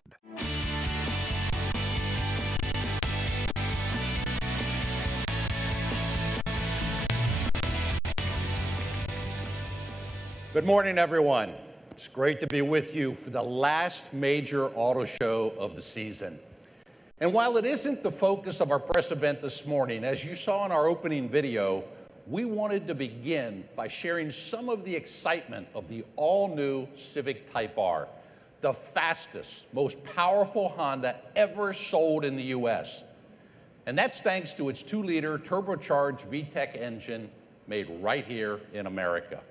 Good morning, everyone. It's great to be with you for the last major auto show of the season. And while it isn't the focus of our press event this morning, as you saw in our opening video, we wanted to begin by sharing some of the excitement of the all-new Civic Type R, the fastest, most powerful Honda ever sold in the US. And that's thanks to its 2-liter turbocharged VTEC engine made right here in America.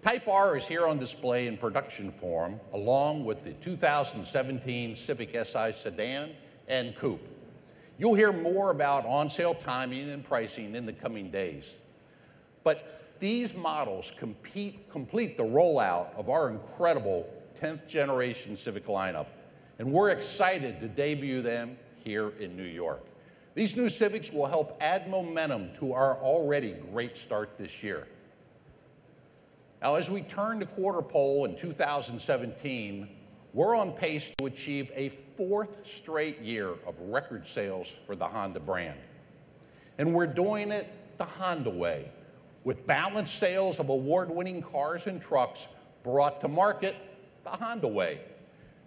Type R is here on display in production form, along with the 2017 Civic Si sedan and coupe. You'll hear more about on-sale timing and pricing in the coming days. But these models complete the rollout of our incredible 10th generation Civic lineup, and we're excited to debut them here in New York. These new Civics will help add momentum to our already great start this year. Now, as we turn the quarter pole in 2017, we're on pace to achieve a 4th straight year of record sales for the Honda brand. And we're doing it the Honda way, with balanced sales of award-winning cars and trucks brought to market the Honda way.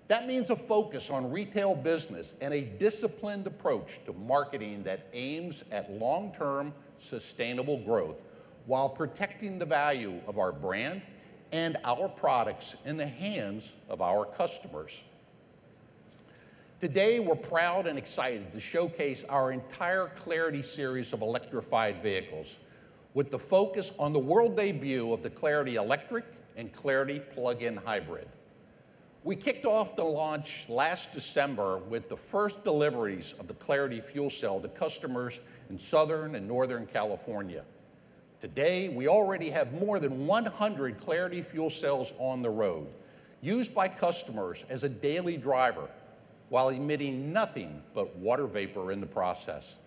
That means a focus on retail business and a disciplined approach to marketing that aims at long-term sustainable growth while protecting the value of our brand and our products in the hands of our customers. Today, we're proud and excited to showcase our entire Clarity series of electrified vehicles, with the focus on the world debut of the Clarity Electric and Clarity Plug-in Hybrid. We kicked off the launch last December with the first deliveries of the Clarity fuel cell to customers in Southern and Northern California. Today, we already have more than 100 Clarity fuel cells on the road, used by customers as a daily driver, while emitting nothing but water vapor in the process.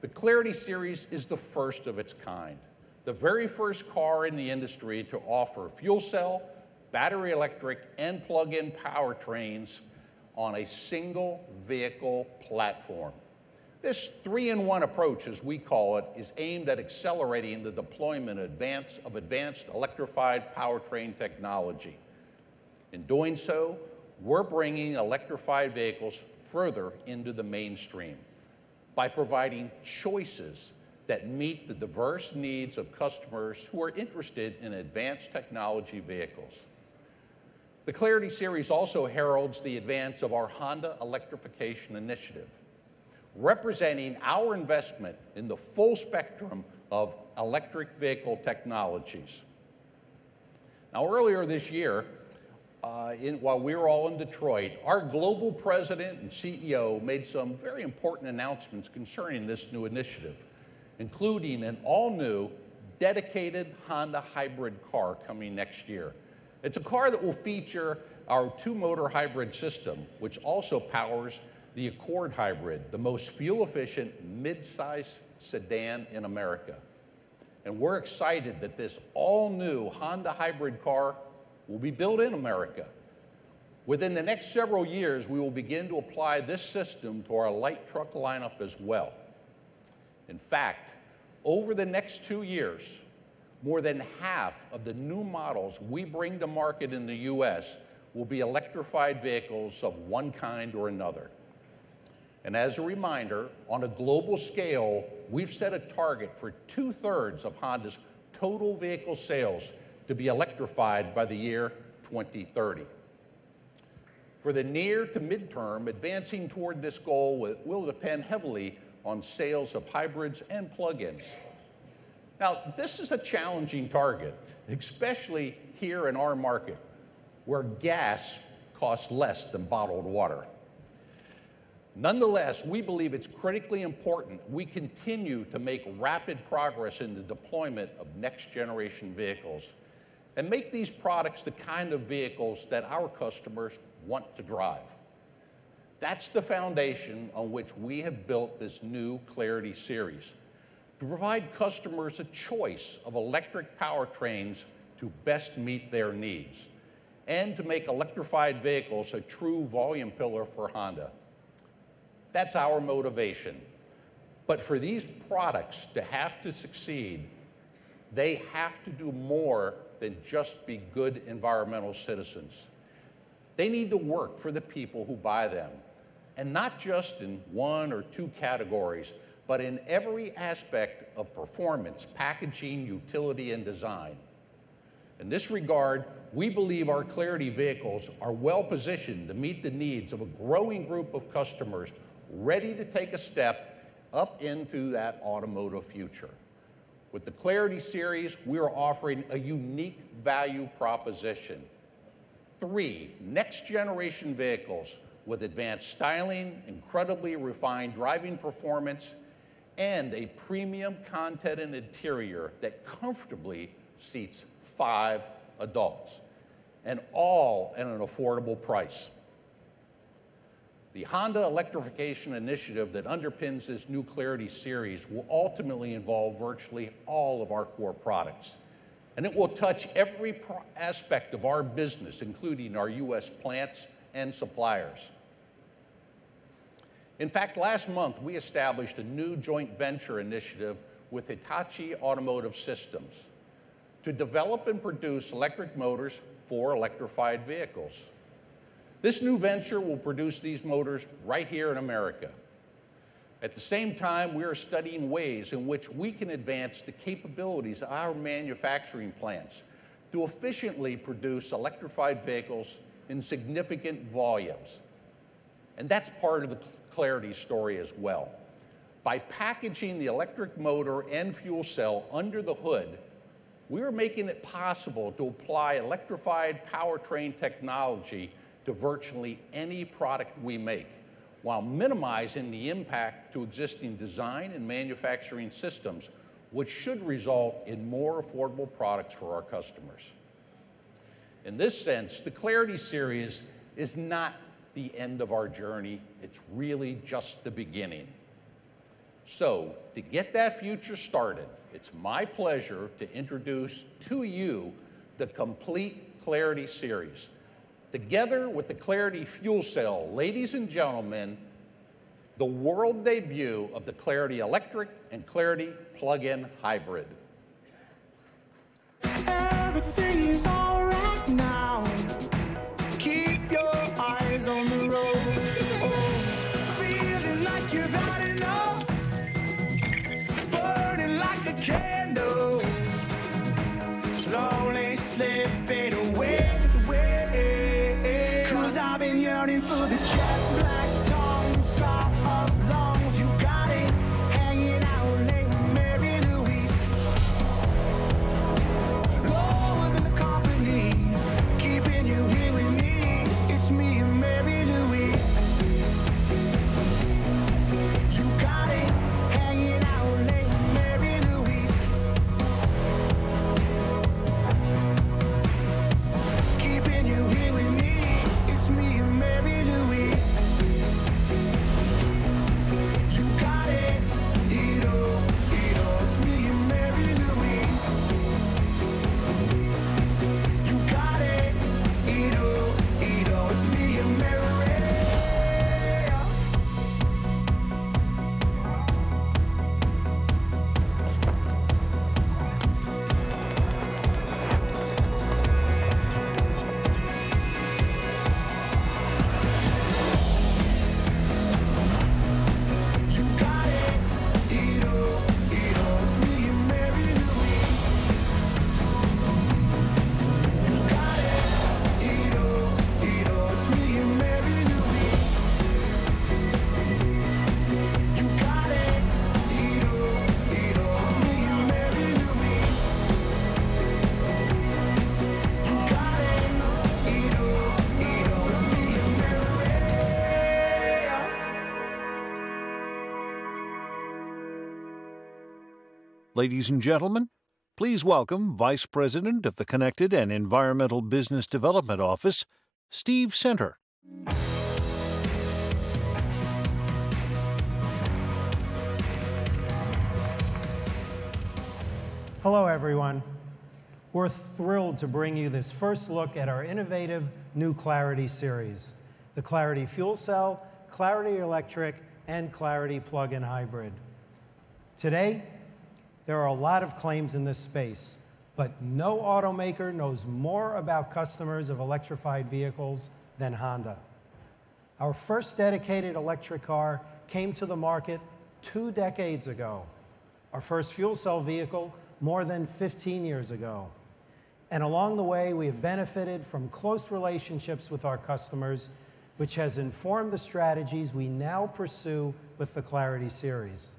The Clarity series is the first of its kind, the very first car in the industry to offer fuel cell, battery electric, and plug-in powertrains on a single vehicle platform. This 3-in-1 approach, as we call it, is aimed at accelerating the deployment of advanced electrified powertrain technology. In doing so, we're bringing electrified vehicles further into the mainstream by providing choices that meet the diverse needs of customers who are interested in advanced technology vehicles. The Clarity series also heralds the advance of our Honda Electrification Initiative, representing our investment in the full spectrum of electric vehicle technologies. Now, earlier this year, while we were all in Detroit, our global president and CEO made some very important announcements concerning this new initiative, including an all-new dedicated Honda hybrid car coming next year. It's a car that will feature our 2-motor hybrid system, which also powers the Accord Hybrid, the most fuel-efficient mid-size sedan in America. And we're excited that this all-new Honda hybrid car will be built in America. Within the next several years, we will begin to apply this system to our light truck lineup as well. In fact, over the next 2 years, more than half of the new models we bring to market in the US will be electrified vehicles of one kind or another. And as a reminder, on a global scale, we've set a target for 2/3 of Honda's total vehicle sales to be electrified by the year 2030. For the near to midterm, advancing toward this goal will depend heavily on sales of hybrids and plug-ins. Now, this is a challenging target, especially here in our market, where gas costs less than bottled water. Nonetheless, we believe it's critically important we continue to make rapid progress in the deployment of next-generation vehicles and make these products the kind of vehicles that our customers want to drive. That's the foundation on which we have built this new Clarity series, to provide customers a choice of electric powertrains to best meet their needs, and to make electrified vehicles a true volume pillar for Honda. That's our motivation. But for these products to have to succeed, they have to do more than just be good environmental citizens. They need to work for the people who buy them, and not just in one or two categories, but in every aspect of performance, packaging, utility, and design. In this regard, we believe our Clarity vehicles are well positioned to meet the needs of a growing group of customers ready to take a step up into that automotive future. With the Clarity series, we are offering a unique value proposition. 3 next-generation vehicles with advanced styling, incredibly refined driving performance, and a premium content and interior that comfortably seats 5 adults, and all at an affordable price. The Honda electrification initiative that underpins this new Clarity series will ultimately involve virtually all of our core products, and it will touch every aspect of our business, including our U.S. plants and suppliers. In fact, last month, we established a new joint venture initiative with Hitachi Automotive Systems to develop and produce electric motors for electrified vehicles. This new venture will produce these motors right here in America. At the same time, we are studying ways in which we can advance the capabilities of our manufacturing plants to efficiently produce electrified vehicles in significant volumes. And that's part of the Clarity story as well. By packaging the electric motor and fuel cell under the hood, we're making it possible to apply electrified powertrain technology to virtually any product we make, while minimizing the impact to existing design and manufacturing systems, which should result in more affordable products for our customers. In this sense, the Clarity series is not the end of our journey. It's really just the beginning. So, to get that future started, it's my pleasure to introduce to you the complete Clarity series. Together with the Clarity fuel cell, ladies and gentlemen, the world debut of the Clarity Electric and Clarity Plug-in Hybrid. Everything is all right now. Keep your eyes on the road. Oh, feeling like you've had enough. Burning like a candle. Slowly slipping away with the wind. 'Cause I've been yearning for the jet black tongue, scar of lungs. You got it hanging out late with Mary Louise. Lower than the company, keeping you here with me. It's me and Mary Louise. You got it hanging out late with Mary Louise. Keeping you here with me. It's me and Mary Louise. You got it, it's me and Mary Louise. You got it, it's me and Mary. You got it, it's me and Mary Louise. You got it, it's me and Mary Louise. You got it, it's me and Mary Louise. You got it, it's me and Mary. Ladies and gentlemen, please welcome Vice President of the Connected and Environmental Business Development Office, Steve Center. Hello, everyone. We're thrilled to bring you this first look at our innovative new Clarity series, the Clarity Fuel Cell, Clarity Electric, and Clarity Plug-in Hybrid. Today, there are a lot of claims in this space, but no automaker knows more about customers of electrified vehicles than Honda. Our first dedicated electric car came to the market 2 decades ago. Our first fuel cell vehicle more than 15 years ago. And along the way, we have benefited from close relationships with our customers, which has informed the strategies we now pursue with the Clarity series.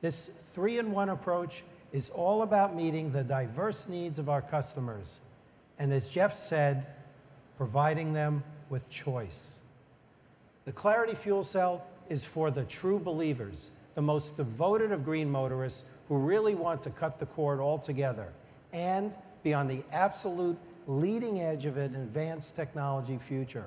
This 3-in-1 approach is all about meeting the diverse needs of our customers, and as Jeff said, providing them with choice. The Clarity Fuel Cell is for the true believers, the most devoted of green motorists who really want to cut the cord altogether and be on the absolute leading edge of an advanced technology future.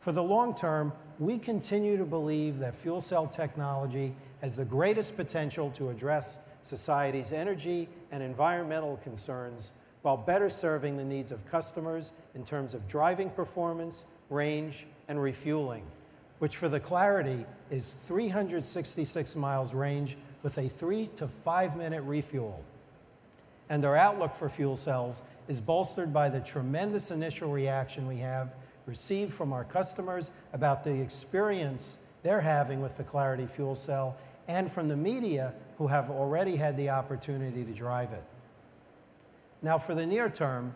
For the long term, we continue to believe that fuel cell technology has the greatest potential to address society's energy and environmental concerns while better serving the needs of customers in terms of driving performance, range, and refueling, which for the Clarity is 366 miles range with a 3 to 5 minute refuel. And our outlook for fuel cells is bolstered by the tremendous initial reaction we have received from our customers about the experience they're having with the Clarity fuel cell and from the media who have already had the opportunity to drive it. Now, for the near term,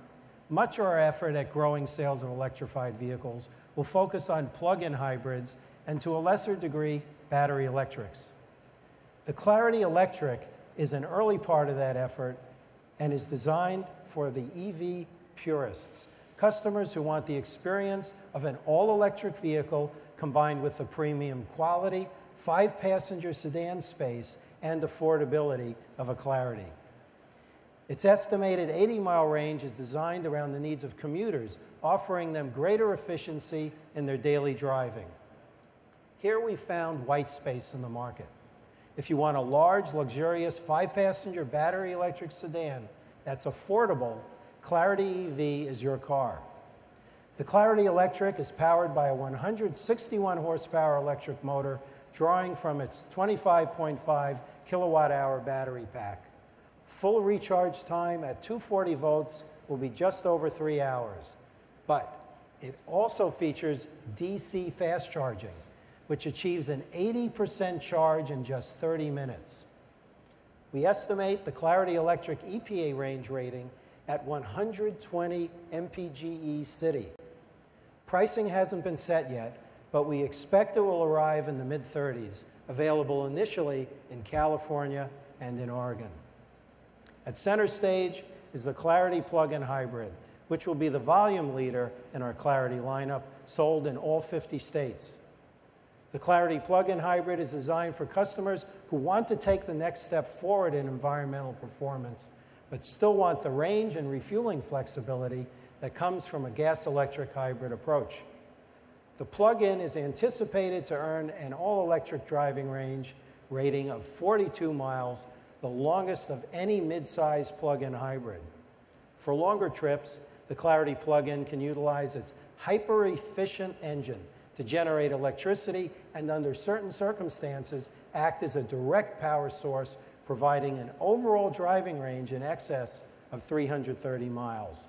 much of our effort at growing sales of electrified vehicles will focus on plug-in hybrids and, to a lesser degree, battery electrics. The Clarity Electric is an early part of that effort and is designed for the EV purists, customers who want the experience of an all-electric vehicle combined with the premium quality, 5-passenger sedan space, and affordability of a Clarity. Its estimated 80-mile range is designed around the needs of commuters, offering them greater efficiency in their daily driving. Here we found white space in the market. If you want a large, luxurious 5-passenger battery electric sedan that's affordable, Clarity EV is your car. The Clarity Electric is powered by a 161 horsepower electric motor drawing from its 25.5 kilowatt-hour battery pack. Full recharge time at 240 volts will be just over 3 hours. But it also features DC fast charging, which achieves an 80% charge in just 30 minutes. We estimate the Clarity Electric EPA range rating at 120 mpge city. Pricing hasn't been set yet, but we expect it will arrive in the mid-30s, available initially in California and in Oregon. At center stage is the Clarity Plug-in Hybrid, which will be the volume leader in our Clarity lineup, sold in all 50 states. The Clarity Plug-in Hybrid is designed for customers who want to take the next step forward in environmental performance, but still want the range and refueling flexibility that comes from a gas-electric hybrid approach. The plug-in is anticipated to earn an all-electric driving range rating of 42 miles, the longest of any mid-size plug-in hybrid. For longer trips, the Clarity plug-in can utilize its hyper-efficient engine to generate electricity and, under certain circumstances, act as a direct power source, providing an overall driving range in excess of 330 miles.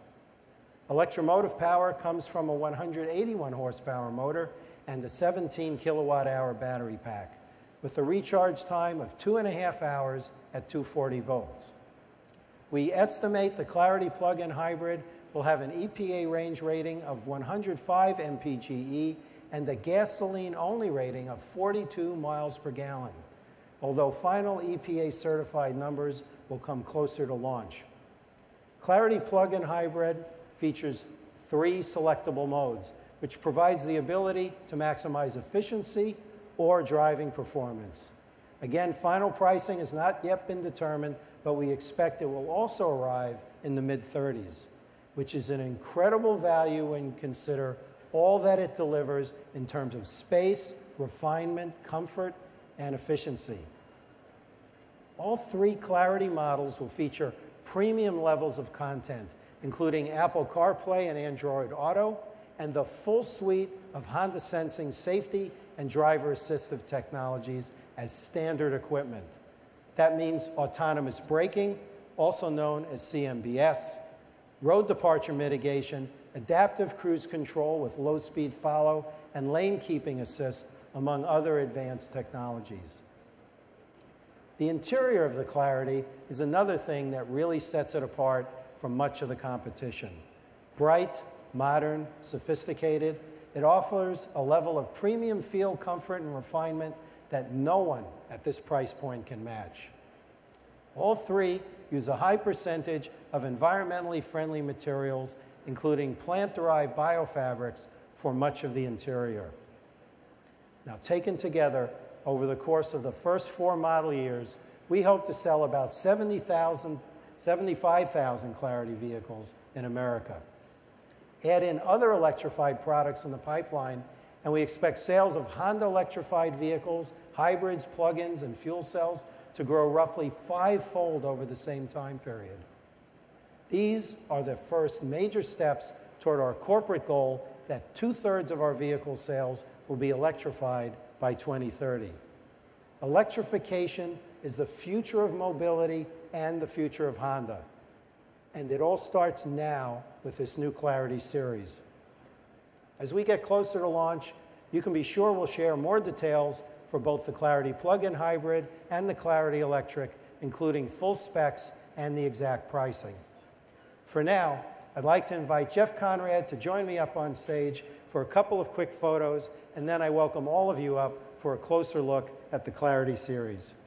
Electromotive power comes from a 181 horsepower motor and a 17 kilowatt-hour battery pack, with a recharge time of 2.5 hours at 240 volts. We estimate the Clarity Plug-in Hybrid will have an EPA range rating of 105 mpge and a gasoline-only rating of 42 miles per gallon, although final EPA certified numbers will come closer to launch. Clarity Plug-in Hybrid features 3 selectable modes, which provides the ability to maximize efficiency or driving performance. Again, final pricing has not yet been determined, but we expect it will also arrive in the mid-30s, which is an incredible value when you consider all that it delivers in terms of space, refinement, comfort, and efficiency. All 3 Clarity models will feature premium levels of content, including Apple CarPlay and Android Auto, and the full suite of Honda Sensing safety and driver assistive technologies as standard equipment. That means autonomous braking, also known as CMBS, road departure mitigation, adaptive cruise control with low-speed follow, and lane keeping assist, among other advanced technologies. The interior of the Clarity is another thing that really sets it apart from much of the competition. Bright, modern, sophisticated, it offers a level of premium feel, comfort, and refinement that no one at this price point can match. All 3 use a high percentage of environmentally friendly materials, including plant-derived biofabrics for much of the interior. Now, taken together, over the course of the first 4 model years, we hope to sell about 75,000 Clarity vehicles in America. Add in other electrified products in the pipeline, and we expect sales of Honda electrified vehicles, hybrids, plug-ins, and fuel cells to grow roughly 5-fold over the same time period. These are the first major steps toward our corporate goal that 2/3 of our vehicle sales will be electrified by 2030. Electrification is the future of mobility and the future of Honda. And it all starts now with this new Clarity series. As we get closer to launch, you can be sure we'll share more details for both the Clarity plug-in hybrid and the Clarity electric, including full specs and the exact pricing. For now, I'd like to invite Jeff Conrad to join me up on stage for a couple of quick photos, and then I welcome all of you up for a closer look at the Clarity series.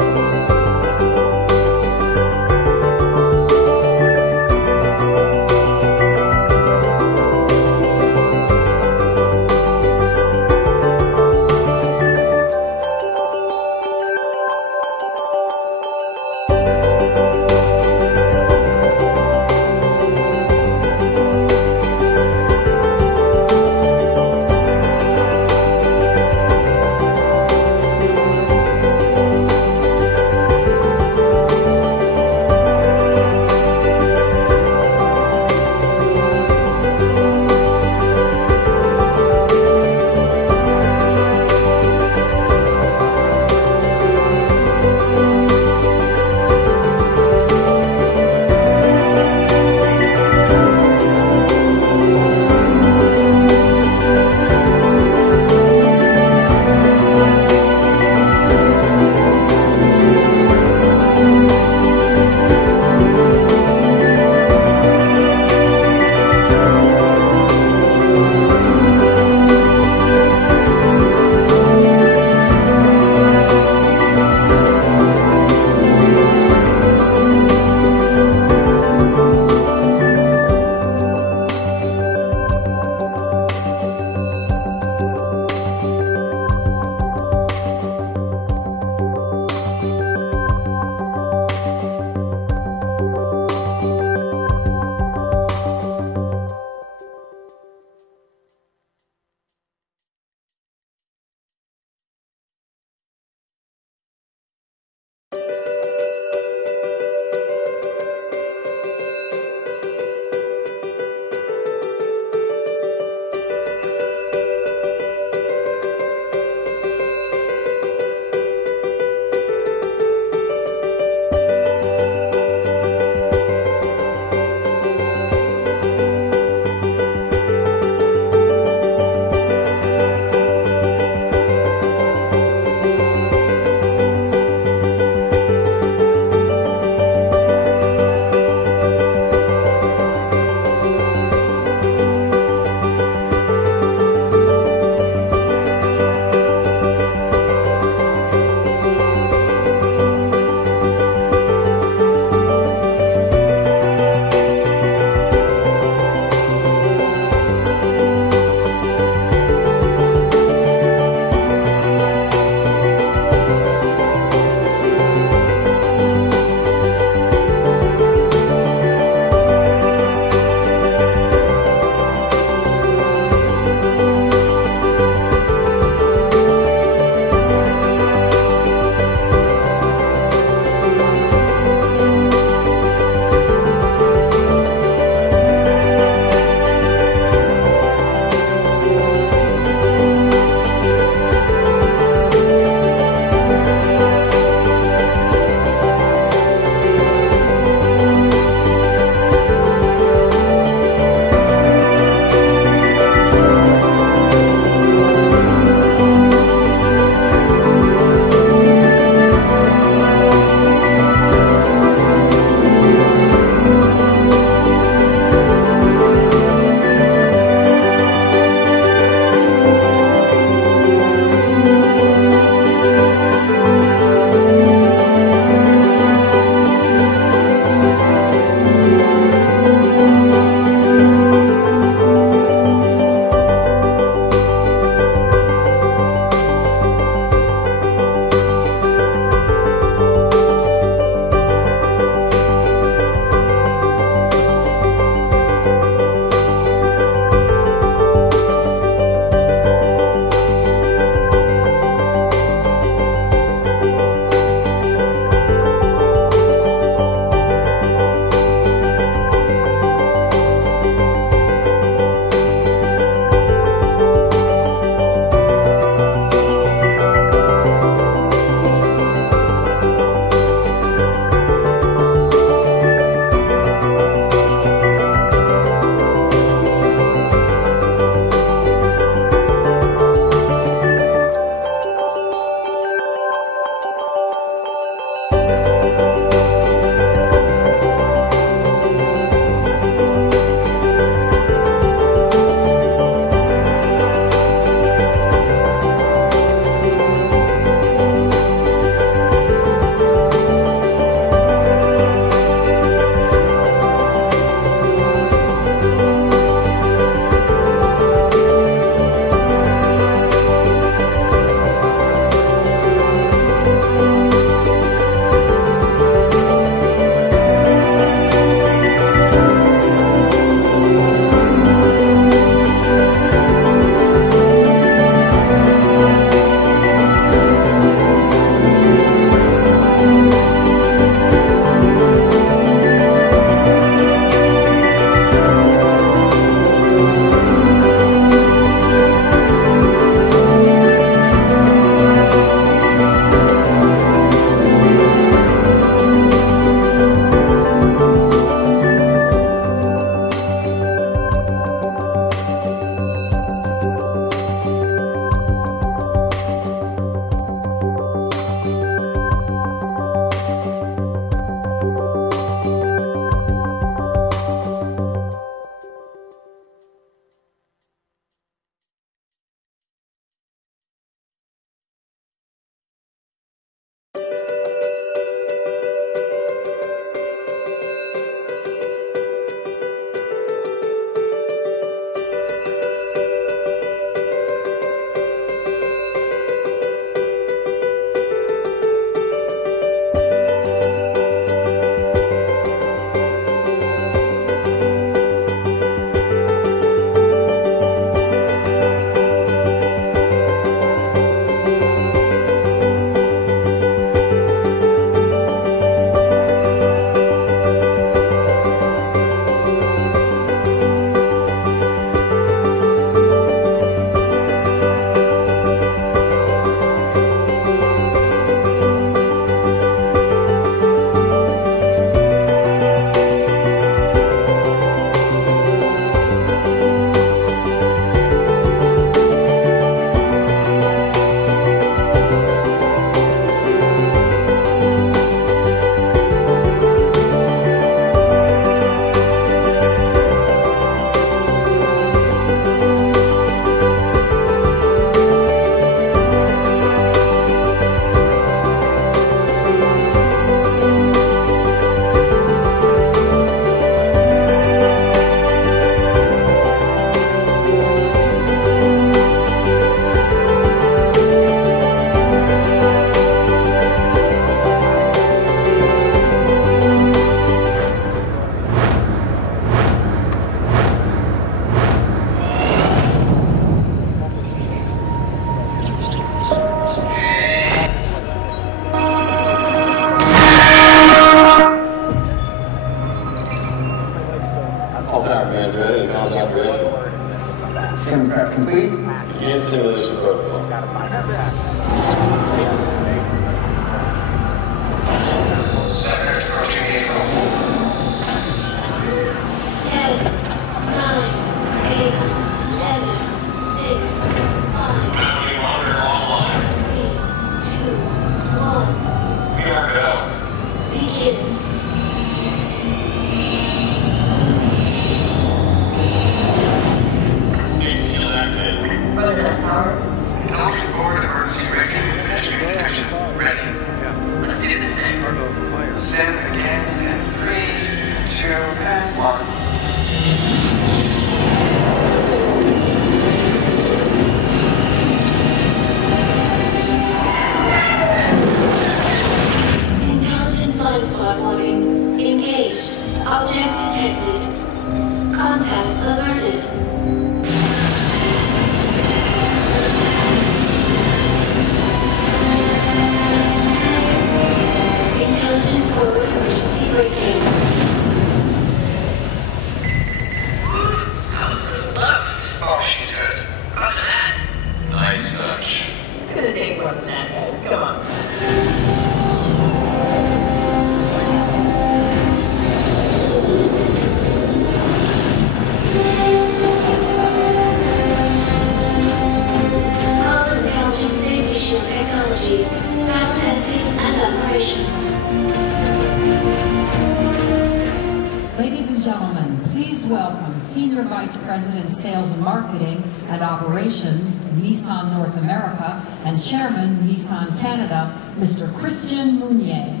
Ladies and gentlemen, please welcome Senior Vice President, Sales and Marketing and Operations, Nissan North America, and Chairman, Nissan Canada, Mr. Christian Mounier.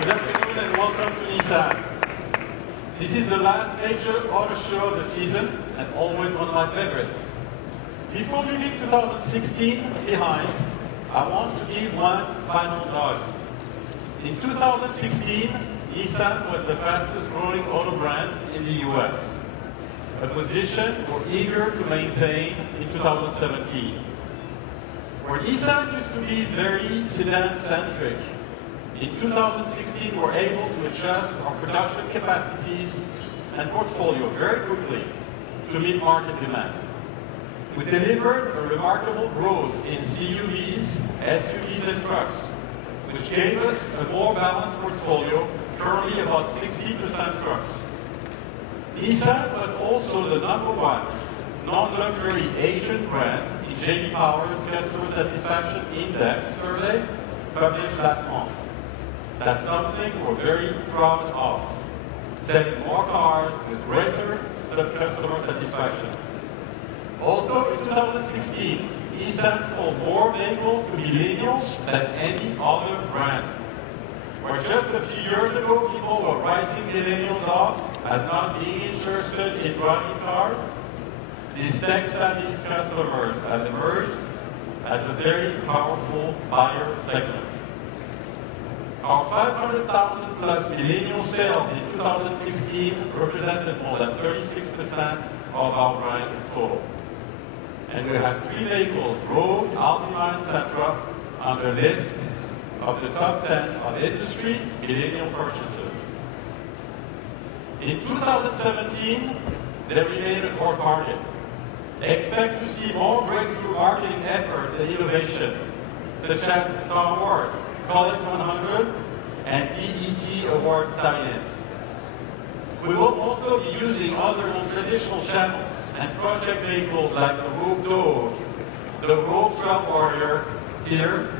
Good afternoon and welcome to Nissan. This is the last major auto show of the season and always one of my favorites. Before leaving 2016 behind, I want to give one final nod. In 2016, Nissan was the fastest growing auto brand in the US, a position we're eager to maintain in 2017. Where Nissan used to be very sedan-centric, in 2016 we're able to adjust our production capacities and portfolio very quickly to meet market demand. We delivered a remarkable growth in CUVs, SUVs, and trucks, which gave us a more balanced portfolio, currently about 60% trucks. Nissan was also the #1 non-luxury Asian brand in J.D. Power's Customer Satisfaction Index survey published last month. That's something we're very proud of, selling more cars with greater customer satisfaction. Also, in 2016, Nissan sold more vehicles to millennials than any other brand. Where just a few years ago, people were writing millennials off as not being interested in driving cars, these tech-savvy customers have emerged as a very powerful buyer segment. Our 500,000 plus millennial sales in 2016 represented more than 36% of our brand total. And we have 3 vehicles, Rogue, Altima, and Sentra, on the list of the top 10 of industry millennial purchases. In 2017, they remain a core target. Expect to see more breakthrough marketing efforts and innovation, such as Star Wars, College 100, and BET Awards tie-ins. We will also be using other non-traditional channels and project vehicles like the Rogue Dog, the Rogue Trail Warrior here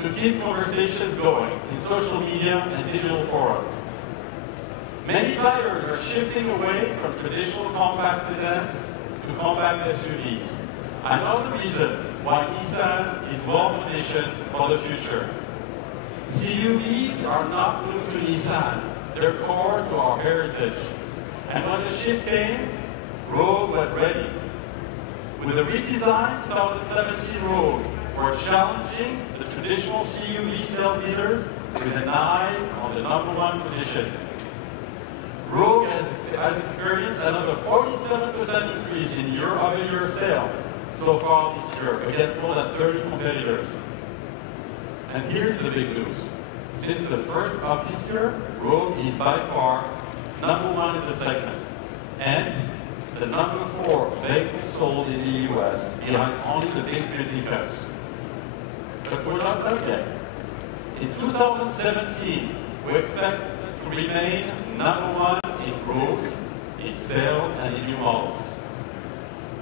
to keep conversations going in social media and digital forums. Many buyers are shifting away from traditional compact sedans to compact SUVs. Another reason why Nissan is well positioned for the future. CUVs are not new to Nissan. They're core to our heritage. And when the shift came, Rogue was ready. With a redesigned 2017 Rogue, we're challenging the traditional CUV sales leaders with an eye on the #1 position. Rogue has experienced another 47% increase in year-over-year sales so far this year against more than 30 competitors. And here's the big news. Since the first of this year, Rogue is by far #1 in the segment. And the number 4 vehicle sold in the US, behind only the big 3 pickups. But we're not done yet. In 2017, we expect to remain number 1 in growth, in sales, and in new models.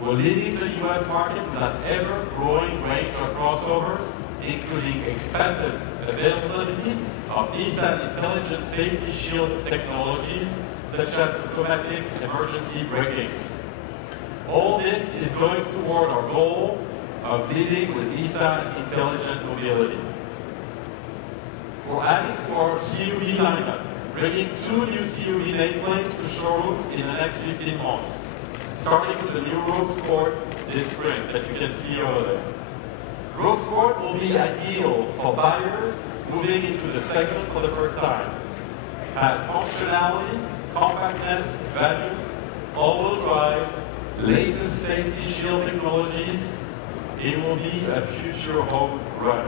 We're leading the US market with an ever-growing range of crossovers, including expanded availability of Nissan intelligent safety shield technologies, such as automatic emergency braking. All this is going toward our goal of leading with Nissan intelligent mobility. We're adding to our CUV lineup, bringing 2 new CUV nameplates to showrooms in the next 15 months, starting with the new Road Sport this spring that you can see over there. Road Sport will be ideal for buyers moving into the segment for the first time. Has functionality, compactness, value, all-wheel drive, latest safety shield technologies. It will be a future home run.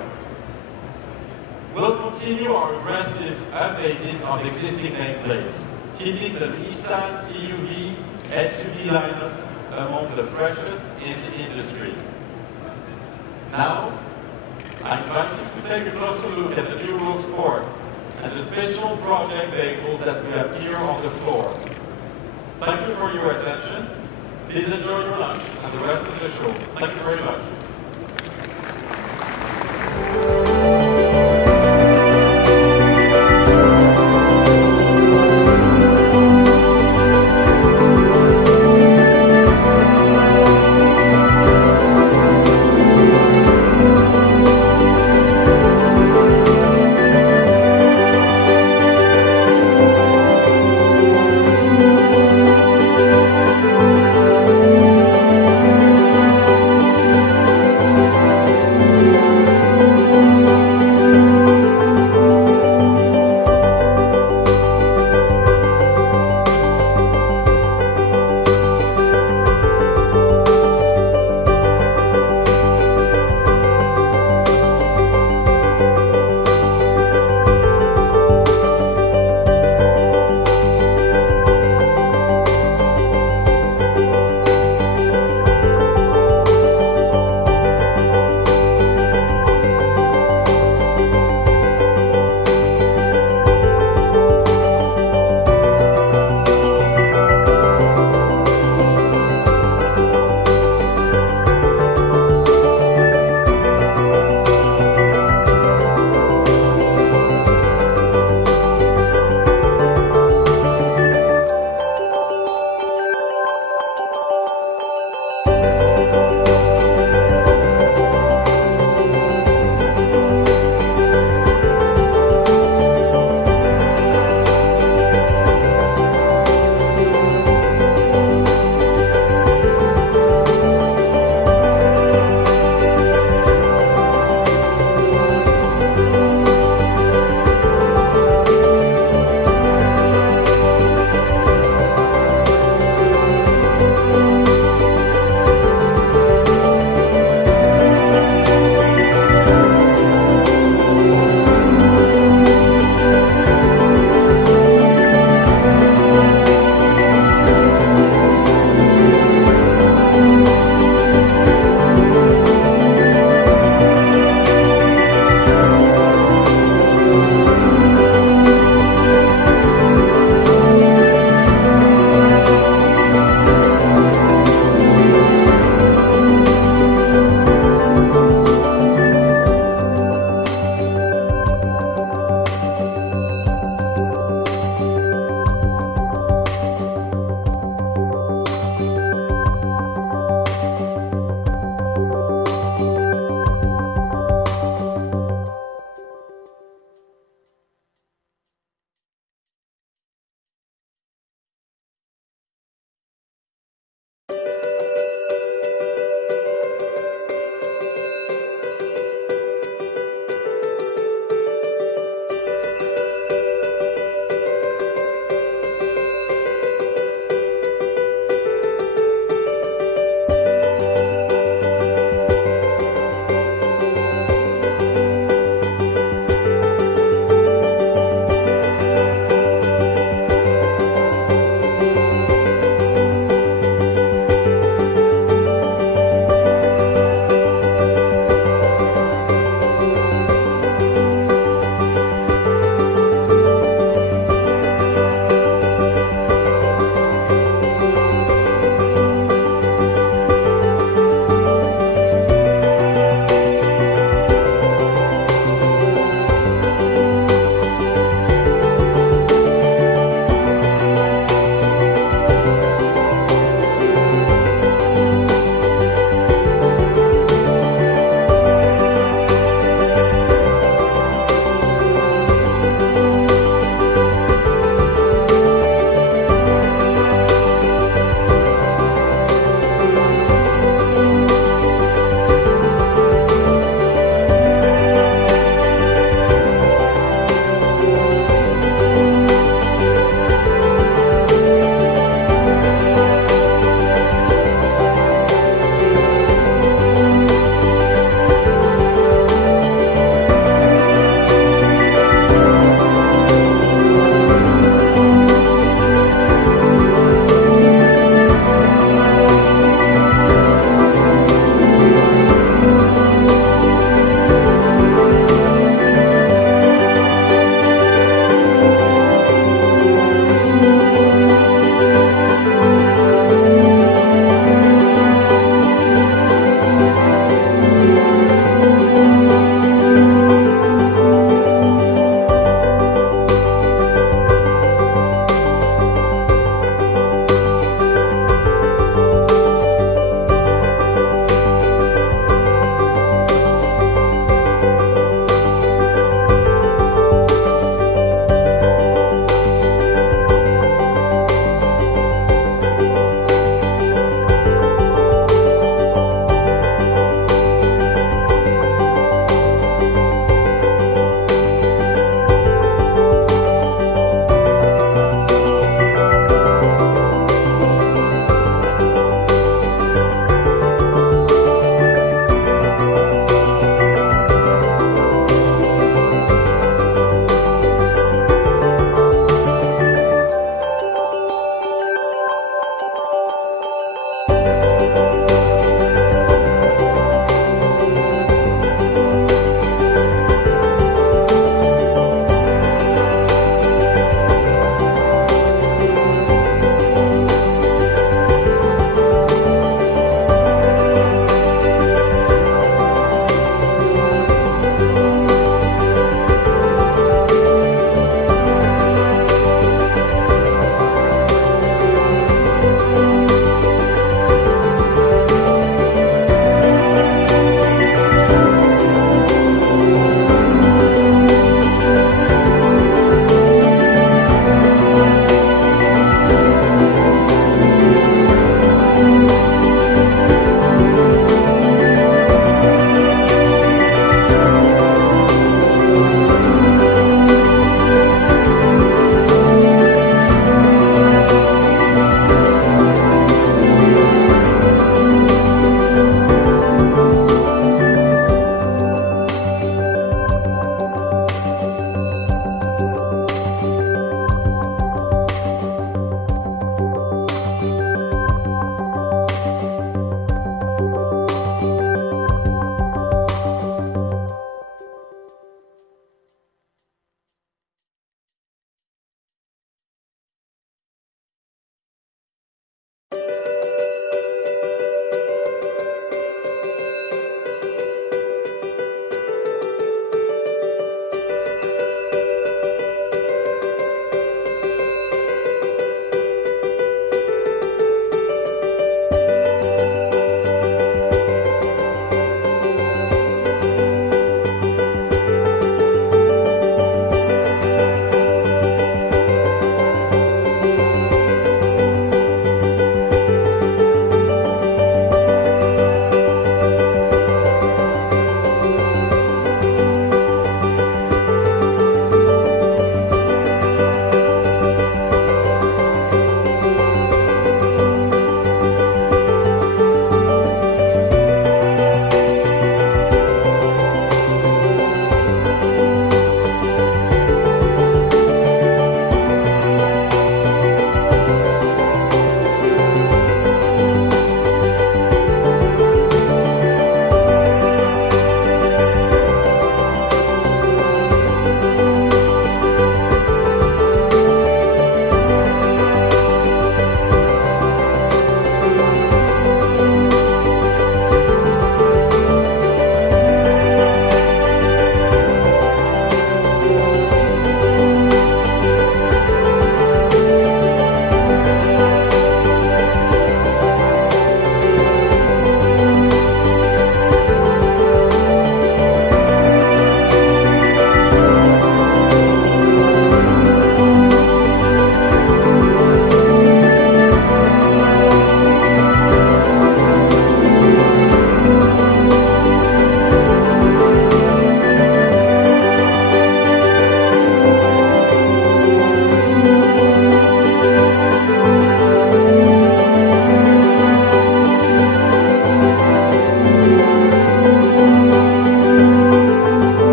We'll continue our aggressive updating of existing nameplates, keeping the Nissan CUV SUV lineup among the freshest in the industry. Now, I invite you to take a closer look at the new Road Sport and the special project vehicles that we have here on the floor. Thank you for your attention. Please enjoy your lunch and the rest of the show. Thank you very much.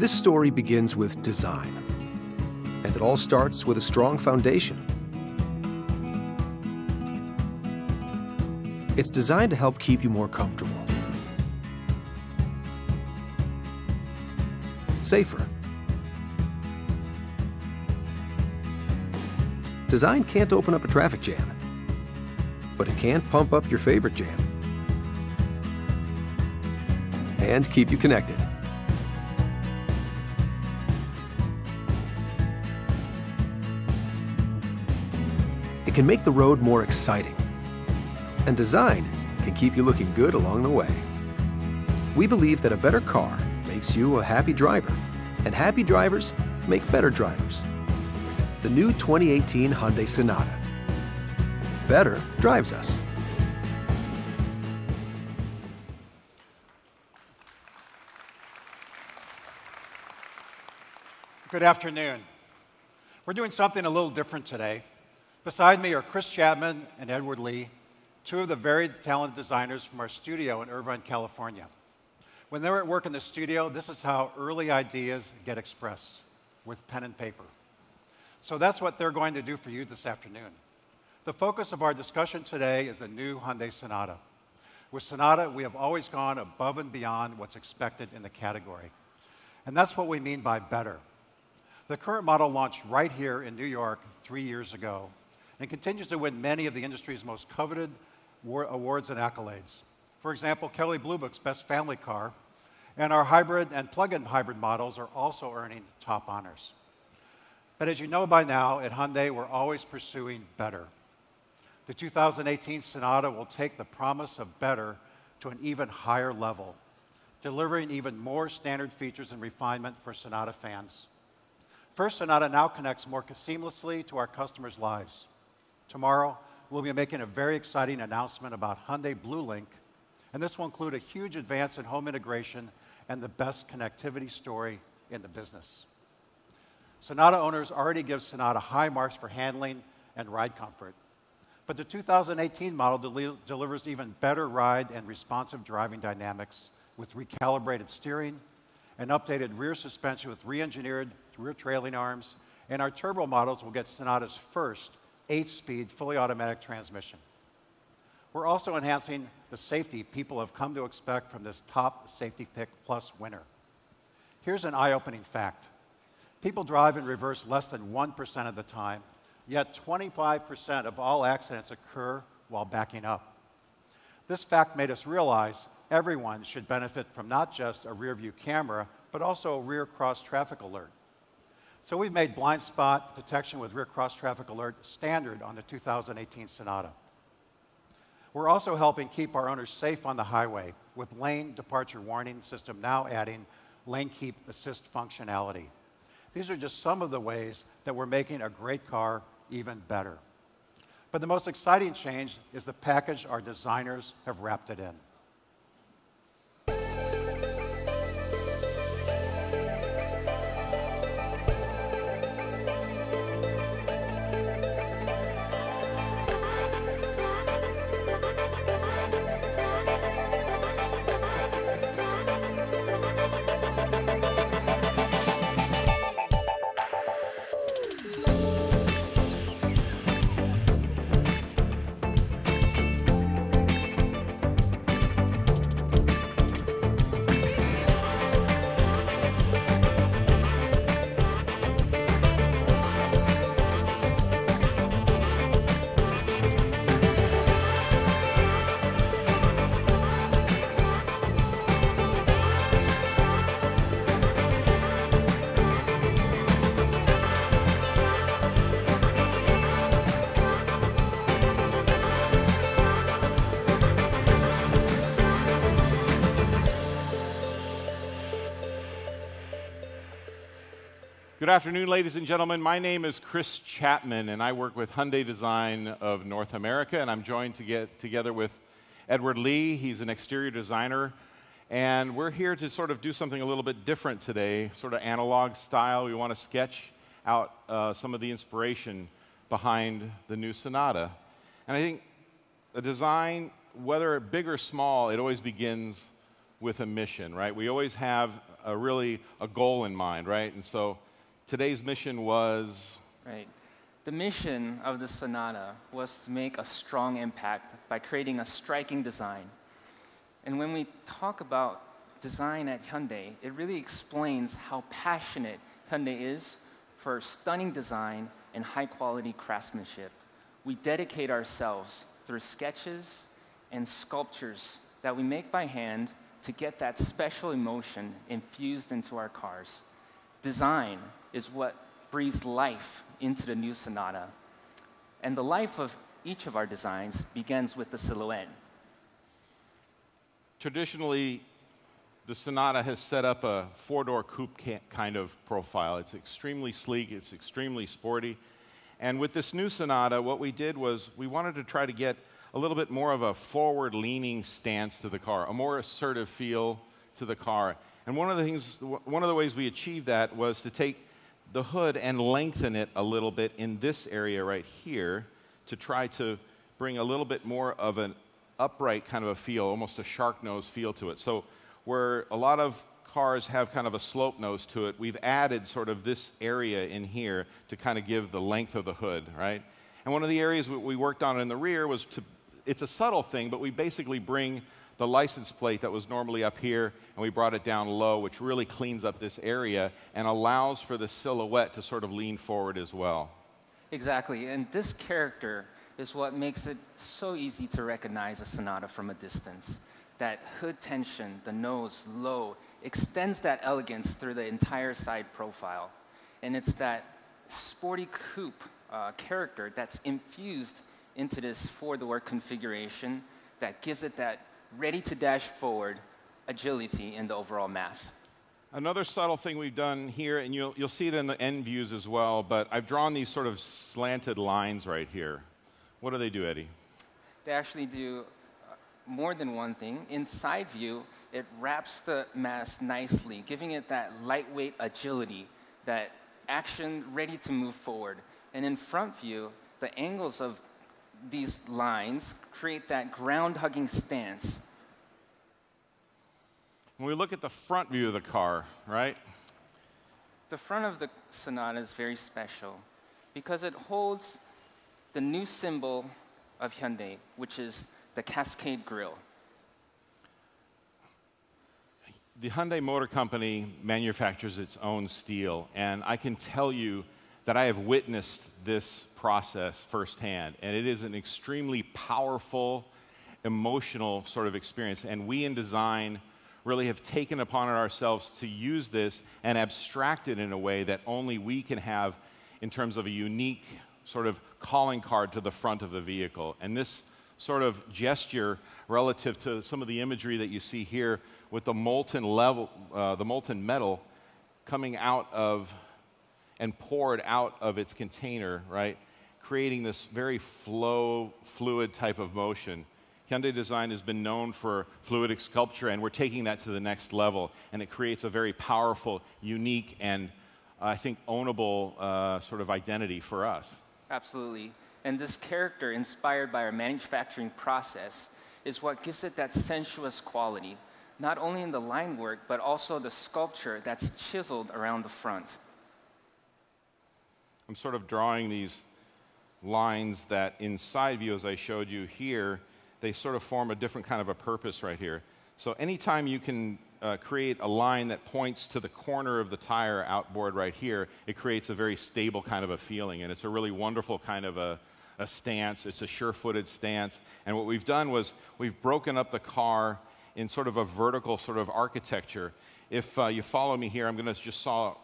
This story begins with design, and it all starts with a strong foundation. It's designed to help keep you more comfortable, safer. Design can't open up a traffic jam, but it can pump up your favorite jam and keep you connected. It can make the road more exciting, and design can keep you looking good along the way. We believe that a better car makes you a happy driver, and happy drivers make better drivers. The new 2018 Hyundai Sonata. Better drives us. Good afternoon. We're doing something a little different today. Beside me are Chris Chapman and Edward Lee, two of the very talented designers from our studio in Irvine, California. When they're at work in the studio, this is how early ideas get expressed, with pen and paper. So that's what they're going to do for you this afternoon. The focus of our discussion today is the new Hyundai Sonata. With Sonata, we have always gone above and beyond what's expected in the category. And that's what we mean by better. The current model launched right here in New York 3 years ago and continues to win many of the industry's most coveted awards and accolades. For example, Kelley Blue Book's Best Family Car, and our hybrid and plug-in hybrid models are also earning top honors. But as you know by now, at Hyundai, we're always pursuing better. The 2018 Sonata will take the promise of better to an even higher level, delivering even more standard features and refinement for Sonata fans. First, Sonata now connects more seamlessly to our customers' lives. Tomorrow, we'll be making a very exciting announcement about Hyundai Blue Link, and this will include a huge advance in home integration and the best connectivity story in the business. Sonata owners already give Sonata high marks for handling and ride comfort, but the 2018 model delivers even better ride and responsive driving dynamics with recalibrated steering, an updated rear suspension with re-engineered rear trailing arms, and our turbo models will get Sonata's first 8-speed fully automatic transmission. We're also enhancing the safety people have come to expect from this top Safety Pick Plus winner. Here's an eye-opening fact. People drive in reverse less than 1% of the time, yet 25% of all accidents occur while backing up. This fact made us realize everyone should benefit from not just a rear-view camera, but also a rear cross-traffic alert. So we've made blind spot detection with rear cross-traffic alert standard on the 2018 Sonata. We're also helping keep our owners safe on the highway with lane departure warning system now adding lane keep assist functionality. These are just some of the ways that we're making a great car even better. But the most exciting change is the package our designers have wrapped it in. Good afternoon, ladies and gentlemen. My name is Chris Chapman, and I work with Hyundai Design of North America, and I'm joined together with Edward Lee. He's an exterior designer, and we're here to sort of do something a little bit different today, sort of analog style. We want to sketch out some of the inspiration behind the new Sonata. And I think a design, whether big or small, it always begins with a mission, right? We always have a goal in mind, right? And so today's mission was... Right. The mission of the Sonata was to make a strong impact by creating a striking design. And when we talk about design at Hyundai, it really explains how passionate Hyundai is for stunning design and high-quality craftsmanship. We dedicate ourselves through sketches and sculptures that we make by hand to get that special emotion infused into our cars. Design is what breathes life into the new Sonata. And the life of each of our designs begins with the silhouette. Traditionally, the Sonata has set up a four-door coupe kind of profile. It's extremely sleek, it's extremely sporty. And with this new Sonata, what we did was we wanted to try to get a little bit more of a forward-leaning stance to the car, a more assertive feel to the car. And one of the ways we achieved that was to take the hood and lengthen it a little bit in this area right here to try to bring a little bit more of an upright kind of a feel, almost a shark nose feel to it. So where a lot of cars have kind of a slope nose to it, we've added sort of this area in here to kind of give the length of the hood, right? And one of the areas we worked on in the rear was it's a subtle thing, but we basically bring the license plate that was normally up here, and we brought it down low, which really cleans up this area and allows for the silhouette to sort of lean forward as well. Exactly, and this character is what makes it so easy to recognize a Sonata from a distance. That hood tension, the nose low, extends that elegance through the entire side profile. And it's that sporty coupe character that's infused into this four-door configuration that gives it that ready-to-dash forward agility in the overall mass. Another subtle thing we've done here, and you'll see it in the end views as well, but I've drawn these sort of slanted lines right here. What do they do, Eddie? They actually do more than one thing. In side view, it wraps the mass nicely, giving it that lightweight agility, that action ready to move forward. And in front view, the angles of these lines create that ground-hugging stance. When we look at the front view of the car, right? The front of the Sonata is very special because it holds the new symbol of Hyundai, which is the Cascade grille. The Hyundai Motor Company manufactures its own steel, and I can tell you that I have witnessed this process firsthand, and it is an extremely powerful, emotional sort of experience, and we in design really have taken upon it ourselves to use this and abstract it in a way that only we can have in terms of a unique sort of calling card to the front of the vehicle. And this sort of gesture relative to some of the imagery that you see here with the molten metal coming out of and poured out of its container, right? Creating this very fluid type of motion. Hyundai Design has been known for fluidic sculpture, and we're taking that to the next level, and it creates a very powerful, unique, and I think ownable sort of identity for us. Absolutely. And this character, inspired by our manufacturing process, is what gives it that sensuous quality, not only in the line work, but also the sculpture that's chiseled around the front. I'm sort of drawing these lines that in side view, as I showed you here, they sort of form a different kind of a purpose right here. So anytime you can create a line that points to the corner of the tire outboard right here, it creates a very stable kind of a feeling, and it's a really wonderful kind of a stance. It's a sure-footed stance, and what we've done was we've broken up the car in sort of a vertical sort of architecture. If you follow me here, I'm going to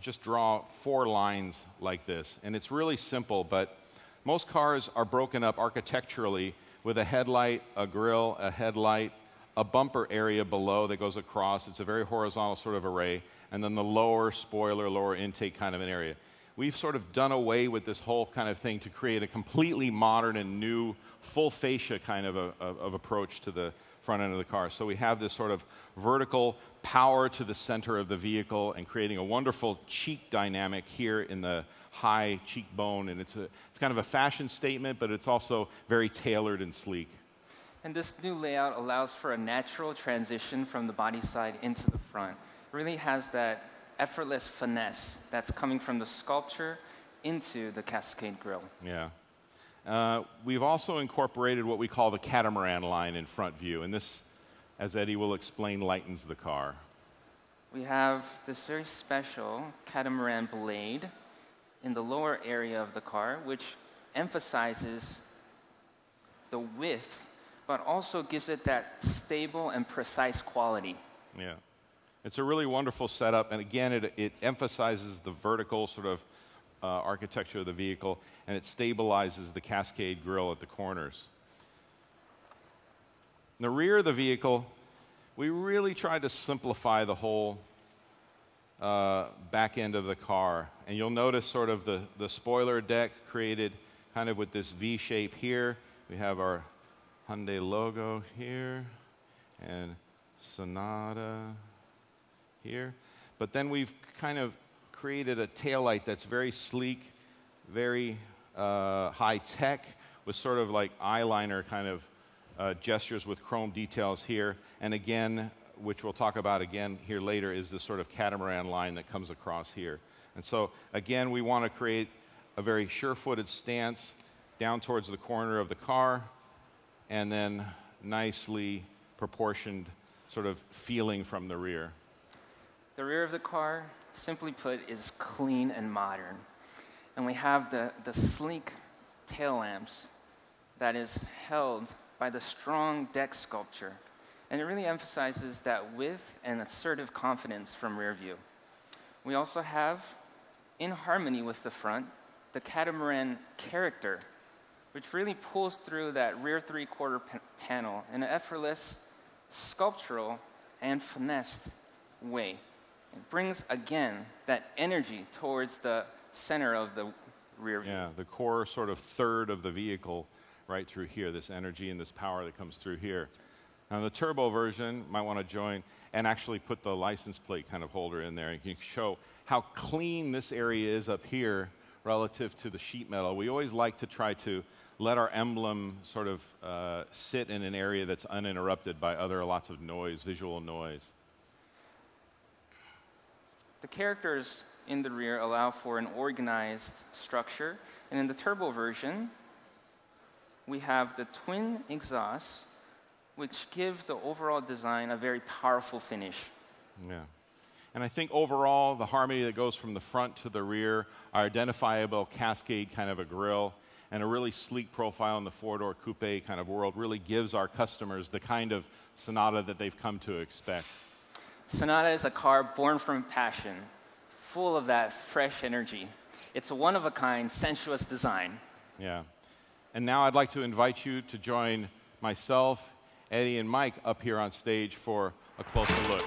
just draw 4 lines like this, and it's really simple, but most cars are broken up architecturally with a headlight, a grille, a headlight, a bumper area below that goes across. It's a very horizontal sort of array, and then the lower spoiler, lower intake kind of an area. We've sort of done away with this whole kind of thing to create a completely modern and new full fascia kind of approach to the front end of the car. So we have this sort of vertical power to the center of the vehicle and creating a wonderful cheek dynamic here in the high cheekbone, and it's kind of a fashion statement, but it's also very tailored and sleek. And this new layout allows for a natural transition from the body side into the front. It really has that effortless finesse that's coming from the sculpture into the Cascade grille. Yeah. We've also incorporated what we call the catamaran line in front view, and this, as Eddie will explain, lightens the car. We have this very special catamaran blade in the lower area of the car, which emphasizes the width, but also gives it that stable and precise quality. Yeah. It's a really wonderful setup, and again, it emphasizes the vertical sort of architecture of the vehicle, and it stabilizes the Cascade grille at the corners. In the rear of the vehicle, we really tried to simplify the whole back end of the car. And you'll notice sort of the spoiler deck created kind of with this V shape here. We have our Hyundai logo here, and Sonata here. But then we've kind of created a taillight that's very sleek, very high-tech, with sort of like eyeliner kind of gestures with chrome details here. And again, which we'll talk about again here later, is this sort of catamaran line that comes across here. And so, again, we want to create a very sure-footed stance down towards the corner of the car, and then nicely proportioned sort of feeling from the rear. The rear of the car, simply put, is clean and modern. And we have the sleek tail lamps that is held by the strong deck sculpture. And it really emphasizes that width and assertive confidence from rear view. We also have, in harmony with the front, the catamaran character, which really pulls through that rear three-quarter panel in an effortless, sculptural, and finessed way. It brings, again, that energy towards the center of the rear view. Yeah, the core sort of third of the vehicle right through here, this energy and this power that comes through here. Now, the turbo version, might want to join and actually put the license plate kind of holder in there. You can show how clean this area is up here relative to the sheet metal. We always like to try to let our emblem sort of sit in an area that's uninterrupted by lots of noise, visual noise. The characters in the rear allow for an organized structure, and in the turbo version, we have the twin exhausts, which give the overall design a very powerful finish. Yeah. And I think overall, the harmony that goes from the front to the rear, our identifiable Cascade kind of a grille, and a really sleek profile in the four-door coupe kind of world really gives our customers the kind of Sonata that they've come to expect. Sonata is a car born from passion, full of that fresh energy. It's a one-of-a-kind, sensuous design. Yeah. And now I'd like to invite you to join myself, Eddie, and Mike up here on stage for a closer look.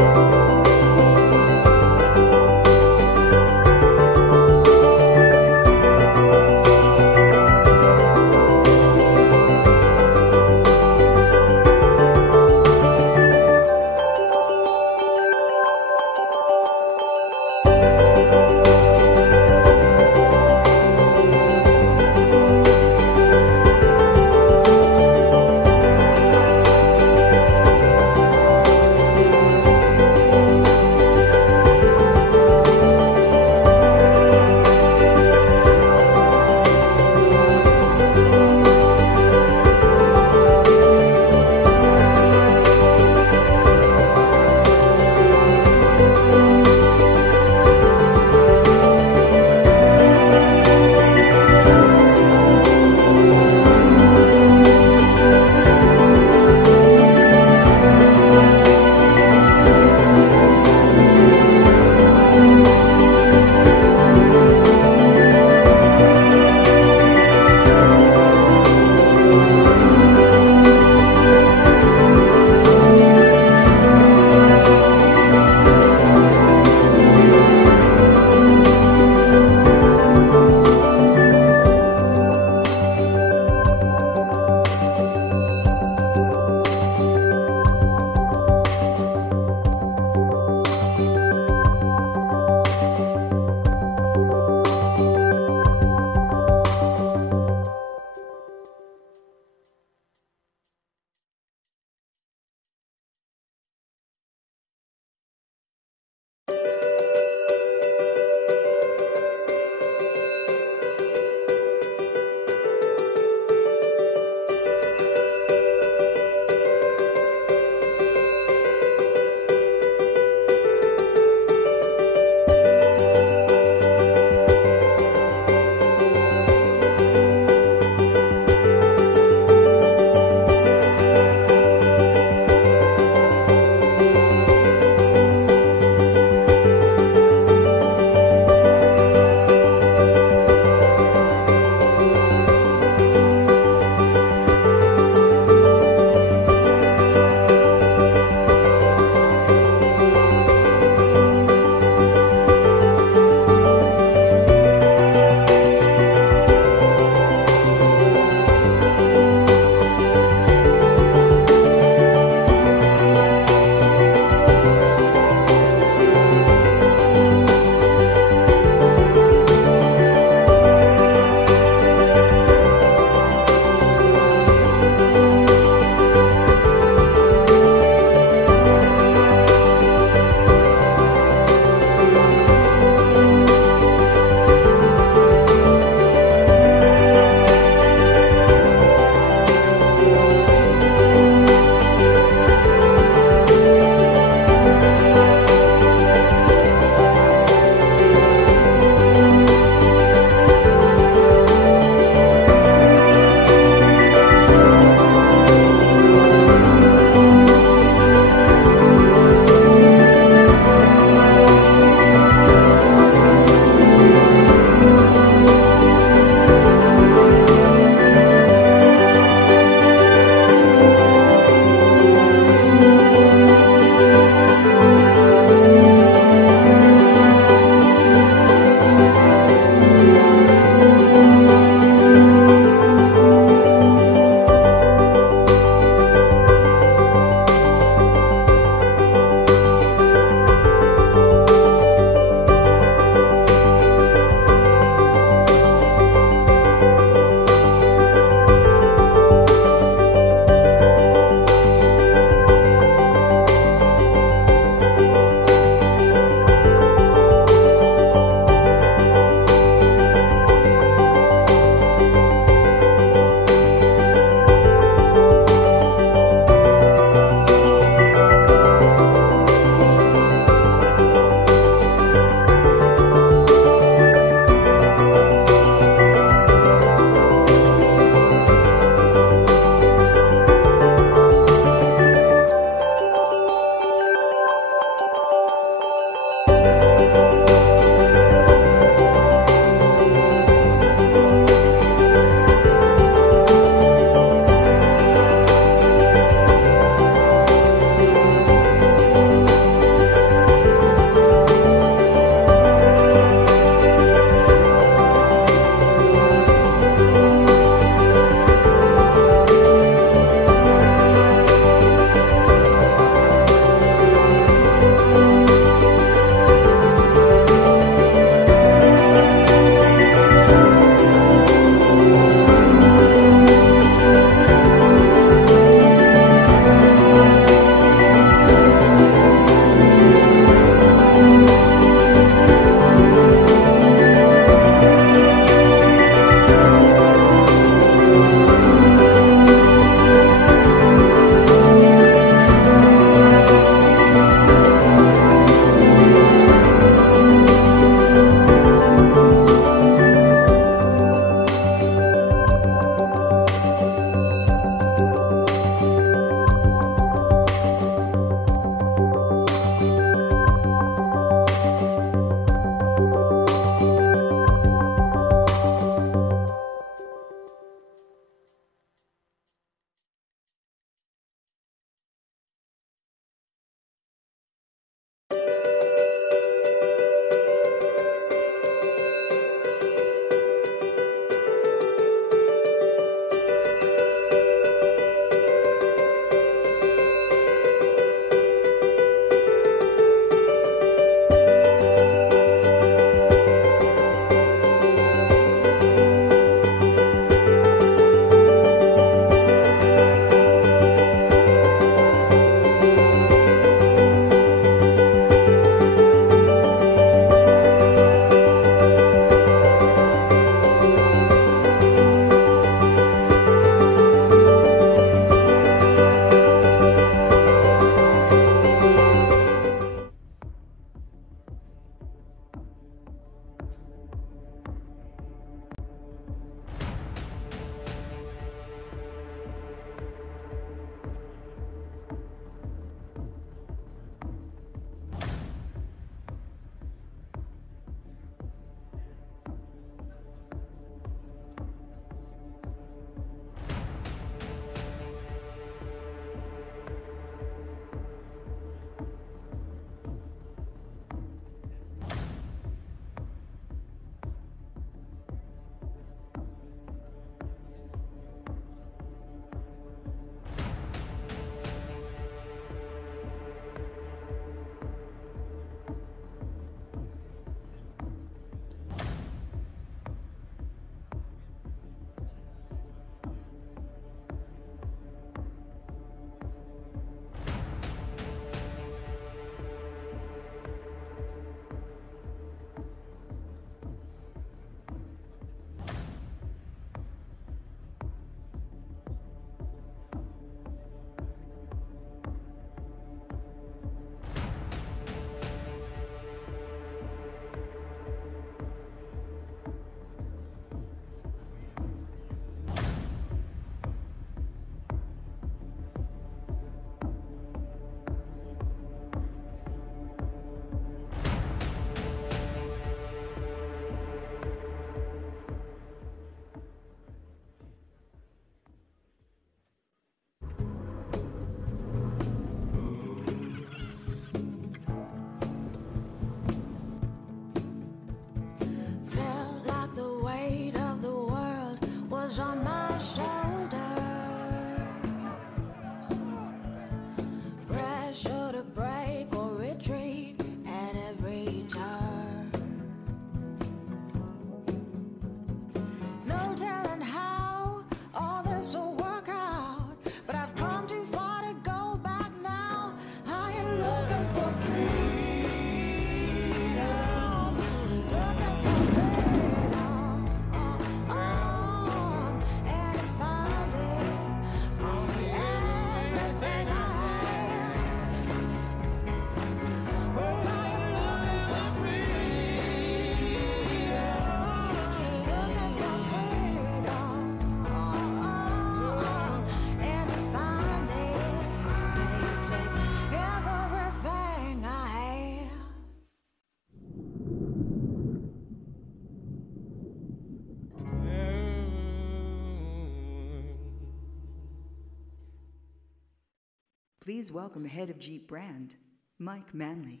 Please welcome the head of Jeep brand, Mike Manley.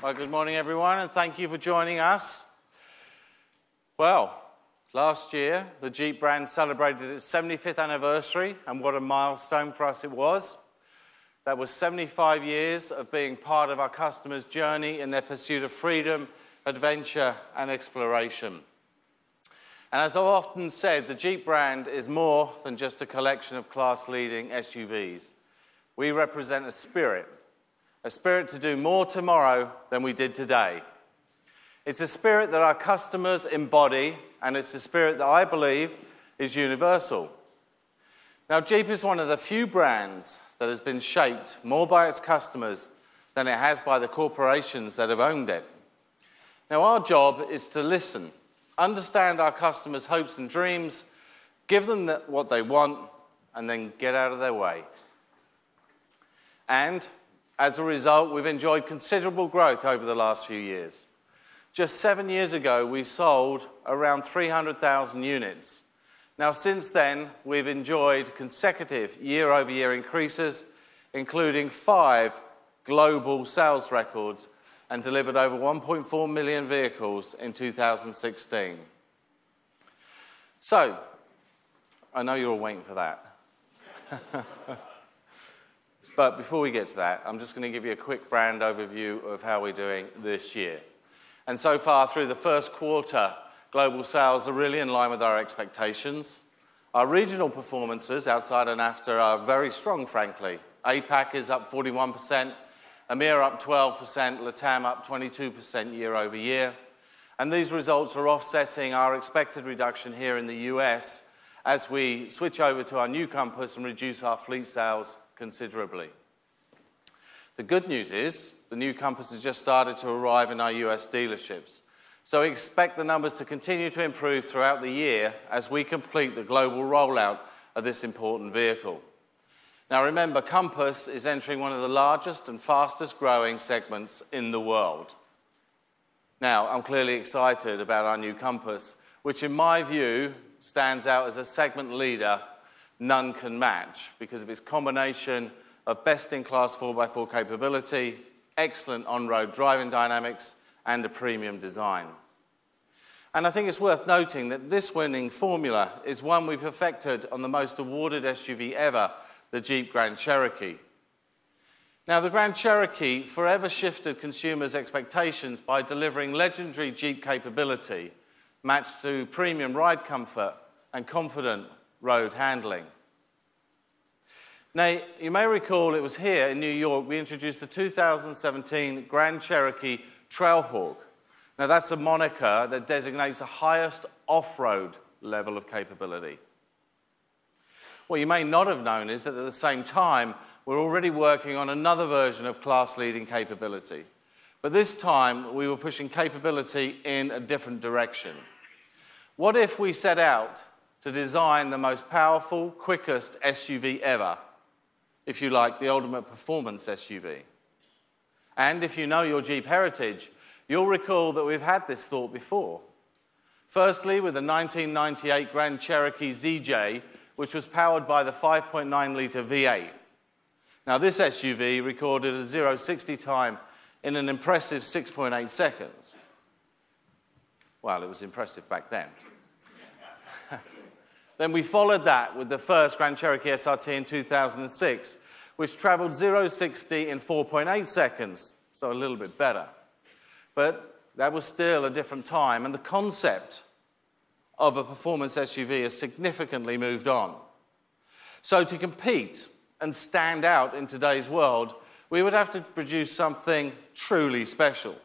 Well, good morning, everyone, and thank you for joining us. Well, last year, the Jeep brand celebrated its 75th anniversary, and what a milestone for us it was. That was 75 years of being part of our customers' journey in their pursuit of freedom, adventure, and exploration. And as I've often said, the Jeep brand is more than just a collection of class-leading SUVs. We represent a spirit to do more tomorrow than we did today. It's a spirit that our customers embody, and it's a spirit that I believe is universal. Now, Jeep is one of the few brands that has been shaped more by its customers than it has by the corporations that have owned it. Now, our job is to listen, understand our customers' hopes and dreams, give them what they want, and then get out of their way. And as a result, we've enjoyed considerable growth over the last few years. Just 7 years ago, we sold around 300,000 units. Now, since then, we've enjoyed consecutive year-over-year increases, including 5 global sales records, and delivered over 1.4 million vehicles in 2016. So, I know you're all waiting for that. But before we get to that, I'm just going to give you a quick brand overview of how we're doing this year. And so far, through the first quarter, global sales are really in line with our expectations. Our regional performances outside and NAFTA are very strong, frankly. APAC is up 41%, EMEA up 12%, LATAM up 22% year over year. And these results are offsetting our expected reduction here in the US as we switch over to our new Compass and reduce our fleet sales considerably. The good news is the new Compass has just started to arrive in our US dealerships. So we expect the numbers to continue to improve throughout the year as we complete the global rollout of this important vehicle. Now remember, Compass is entering one of the largest and fastest growing segments in the world. Now, I'm clearly excited about our new Compass, which in my view stands out as a segment leader none can match because of its combination of best-in-class 4x4 capability, excellent on-road driving dynamics, and a premium design. And I think it's worth noting that this winning formula is one we perfected on the most awarded SUV ever, the Jeep Grand Cherokee. Now, the Grand Cherokee forever shifted consumers' expectations by delivering legendary Jeep capability matched to premium ride comfort and confident road handling. Now, you may recall it was here in New York we introduced the 2017 Grand Cherokee Trailhawk. Now, that's a moniker that designates the highest off-road level of capability. What you may not have known is that at the same time, we're already working on another version of class-leading capability. But this time, we were pushing capability in a different direction. What if we set out to design the most powerful, quickest SUV ever? If you like, the ultimate performance SUV. And if you know your Jeep heritage, you'll recall that we've had this thought before. Firstly, with the 1998 Grand Cherokee ZJ, which was powered by the 5.9-litre V8. Now, this SUV recorded a 0-60 time in an impressive 6.8 seconds. Well, it was impressive back then. Then we followed that with the first Grand Cherokee SRT in 2006, which traveled 0-60 in 4.8 seconds, so a little bit better. But that was still a different time, and the concept of a performance SUV has significantly moved on. So to compete and stand out in today's world, we would have to produce something truly special,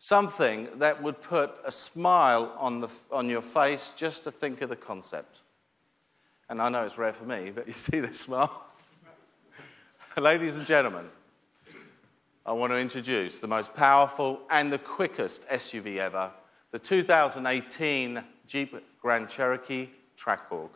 something that would put a smile on your face just to think of the concept. And I know it's rare for me, but you see this smile? Ladies and gentlemen, I want to introduce the most powerful and the quickest SUV ever, the 2018 Jeep Grand Cherokee Trackhawk.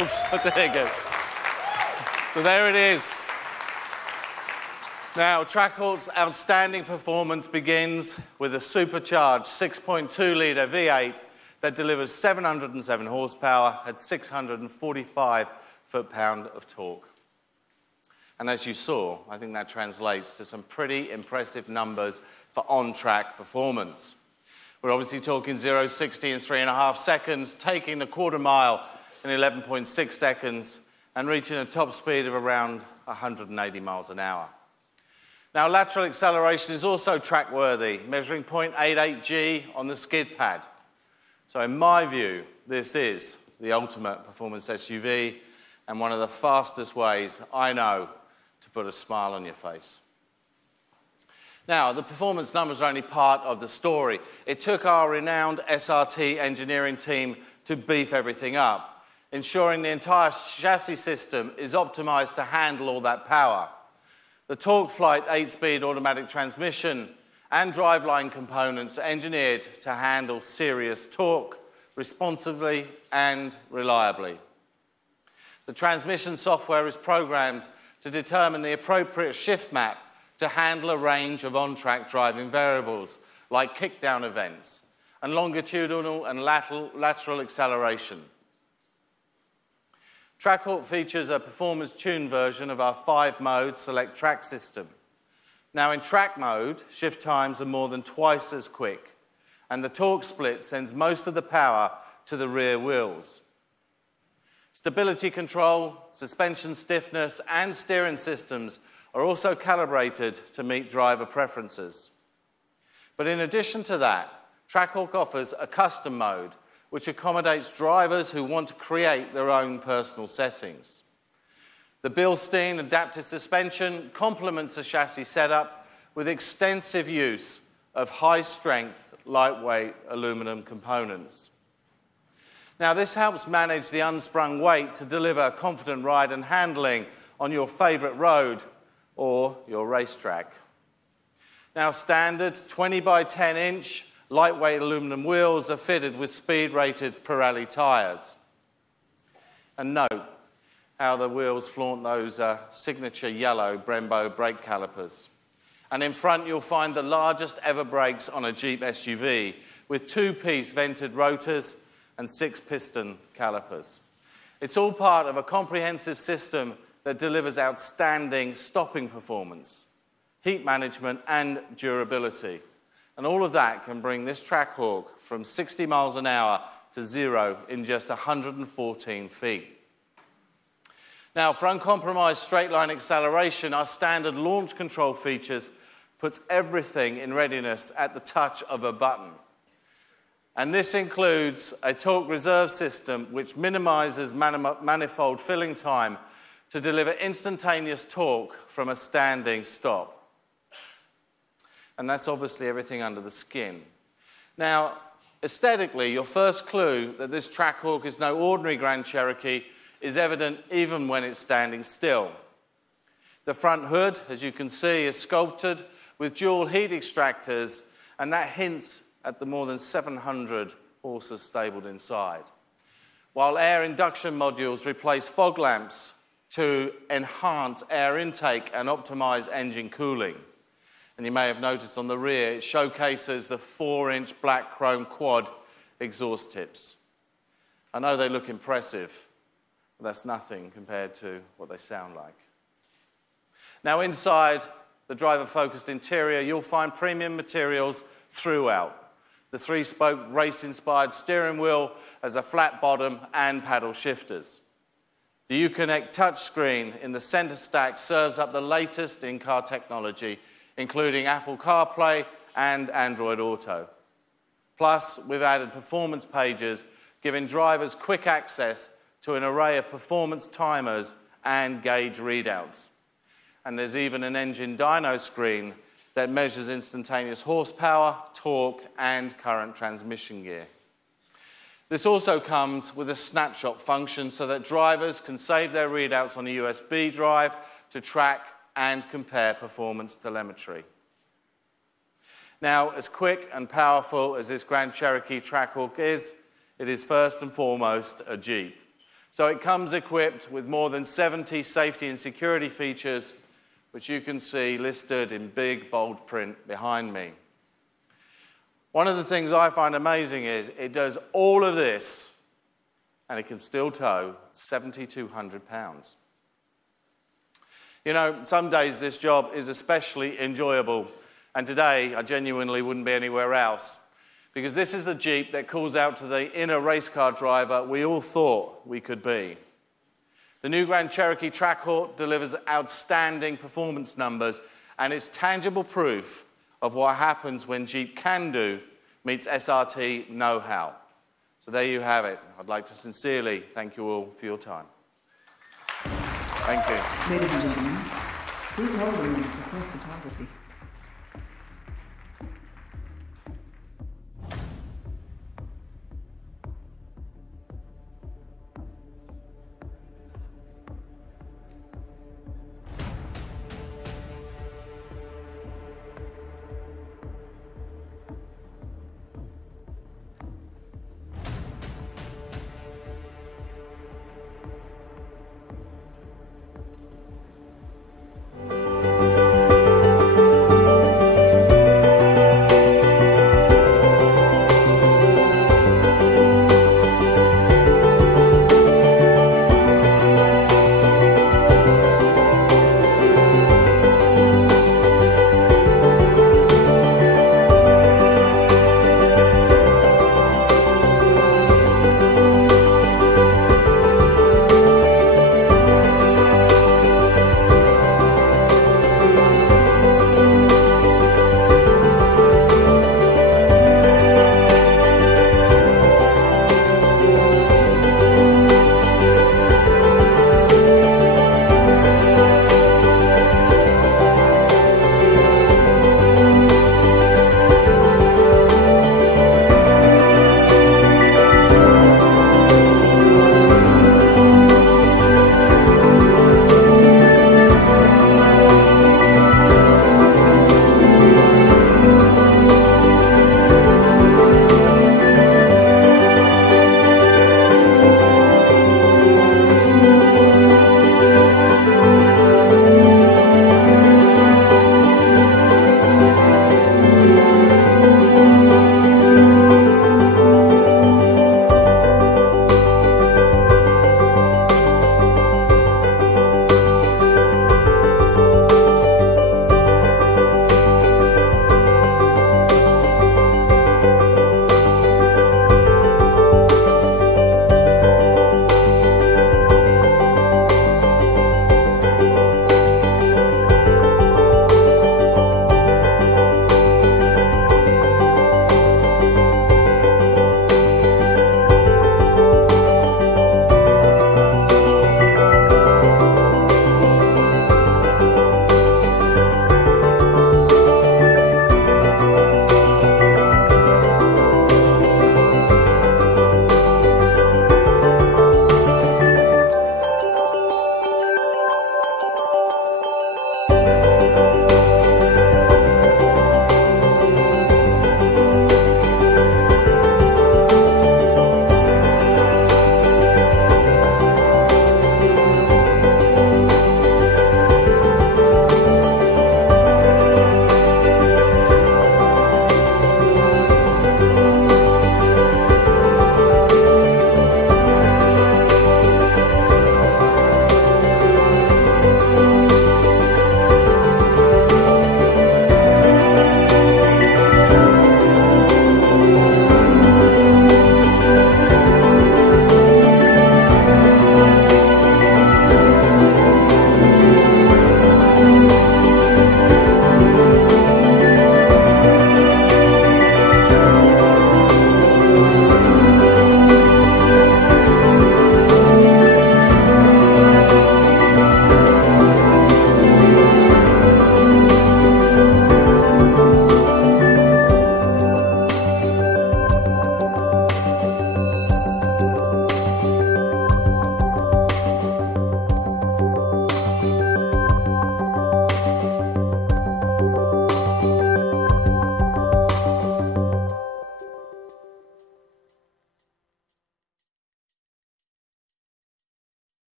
Oops, there you go. So there it is. Now, Trackhawk's outstanding performance begins with a supercharged 6.2-litre V8 that delivers 707 horsepower at 645 foot-pound of torque. And as you saw, I think that translates to some pretty impressive numbers for on-track performance. We're obviously talking 0-60 in 3.5 seconds, taking the quarter mile in 11.6 seconds, and reaching a top speed of around 180 miles an hour. Now, lateral acceleration is also track-worthy, measuring 0.88 G on the skid pad. So in my view, this is the ultimate performance SUV and one of the fastest ways I know to put a smile on your face. Now, the performance numbers are only part of the story. It took our renowned SRT engineering team to beef everything up, ensuring the entire chassis system is optimized to handle all that power. The TorqueFlite 8-speed automatic transmission and driveline components are engineered to handle serious torque responsively and reliably. The transmission software is programmed to determine the appropriate shift map to handle a range of on-track driving variables like kickdown events and longitudinal and lateral acceleration. Trackhawk features a performance-tuned version of our 5-mode select track system. Now, in track mode, shift times are more than twice as quick, and the torque split sends most of the power to the rear wheels. Stability control, suspension stiffness, and steering systems are also calibrated to meet driver preferences. But in addition to that, Trackhawk offers a custom mode which accommodates drivers who want to create their own personal settings. The Bilstein adaptive suspension complements the chassis setup with extensive use of high-strength, lightweight aluminum components. Now, this helps manage the unsprung weight to deliver confident ride and handling on your favorite road or your racetrack. Now, standard 20 by 10-inch lightweight aluminum wheels are fitted with speed-rated Pirelli tyres. And note how the wheels flaunt those signature yellow Brembo brake calipers. And in front, you'll find the largest ever brakes on a Jeep SUV, with 2-piece vented rotors and 6-piston calipers. It's all part of a comprehensive system that delivers outstanding stopping performance, heat management, and durability. And all of that can bring this Trackhawk from 60 miles an hour to 0 in just 114 feet. Now, for uncompromised straight-line acceleration, our standard launch control features puts everything in readiness at the touch of a button. And this includes a torque reserve system which minimizes manifold filling time to deliver instantaneous torque from a standing stop. And that's obviously everything under the skin. Now, aesthetically, your first clue that this Trackhawk is no ordinary Grand Cherokee is evident even when it's standing still. The front hood, as you can see, is sculpted with dual heat extractors, and that hints at the more than 700 horses stabled inside. While air induction modules replace fog lamps to enhance air intake and optimize engine cooling. And you may have noticed on the rear, it showcases the 4-inch black chrome quad exhaust tips. I know they look impressive, but that's nothing compared to what they sound like. Now, inside the driver-focused interior, you'll find premium materials throughout. The 3-spoke race-inspired steering wheel has a flat bottom and paddle shifters. The Uconnect touchscreen in the center stack serves up the latest in-car technology, including Apple CarPlay and Android Auto. Plus, we've added performance pages, giving drivers quick access to an array of performance timers and gauge readouts. And there's even an engine dyno screen that measures instantaneous horsepower, torque, and current transmission gear. This also comes with a snapshot function so that drivers can save their readouts on a USB drive to track and compare performance telemetry. Now, as quick and powerful as this Grand Cherokee Trackhawk is, it is first and foremost a Jeep. So it comes equipped with more than 70 safety and security features, which you can see listed in big, bold print behind me. One of the things I find amazing is it does all of this, and it can still tow 7,200 pounds. You know, some days this job is especially enjoyable, and today I genuinely wouldn't be anywhere else, because this is the Jeep that calls out to the inner race car driver we all thought we could be. The new Grand Cherokee Trackhawk delivers outstanding performance numbers, and it's tangible proof of what happens when Jeep can do meets SRT know-how. So there you have it. I'd like to sincerely thank you all for your time. Thank you. Ladies and gentlemen, please hold a moment for press photography.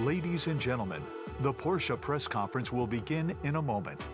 Ladies and gentlemen, the Porsche press conference will begin in a moment.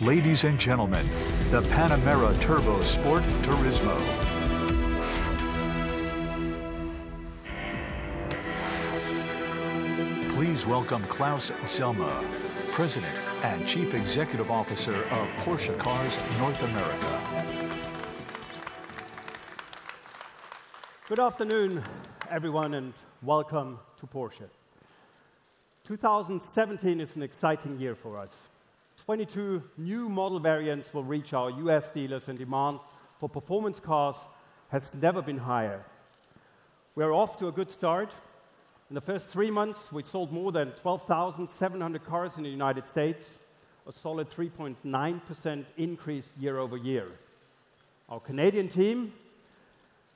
Ladies and gentlemen, the Panamera Turbo Sport Turismo. Please welcome Klaus Zelma, President and Chief Executive Officer of Porsche Cars North America. Good afternoon, everyone, and welcome to Porsche. 2017 is an exciting year for us. 22 new model variants will reach our US dealers, and demand for performance cars has never been higher. We are off to a good start. In the first 3 months, we sold more than 12,700 cars in the United States, a solid 3.9% increase year over year. Our Canadian team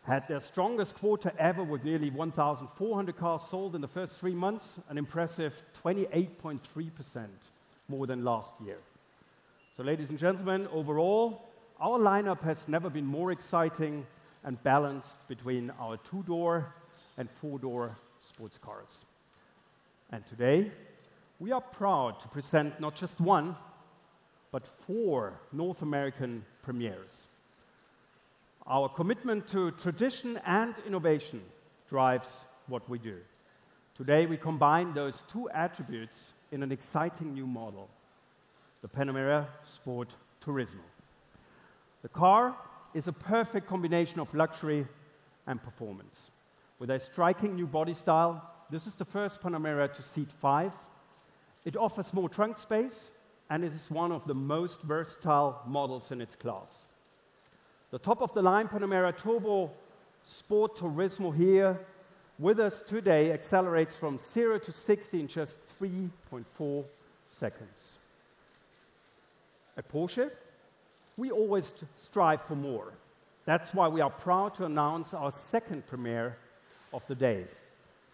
had their strongest quarter ever with nearly 1,400 cars sold in the first 3 months, an impressive 28.3% more than last year. So, ladies and gentlemen, overall, our lineup has never been more exciting and balanced between our two-door and four-door sports cars. And today, we are proud to present not just one, but 4 North American premieres. Our commitment to tradition and innovation drives what we do. Today, we combine those 2 attributes in an exciting new model, the Panamera Sport Turismo. The car is a perfect combination of luxury and performance. With a striking new body style, this is the first Panamera to seat 5. It offers more trunk space, and it is one of the most versatile models in its class. The top-of-the-line Panamera Turbo Sport Turismo here with us today accelerates from 0 to 60 in just 3.4 seconds. At Porsche, we always strive for more. That's why we are proud to announce our second premiere of the day,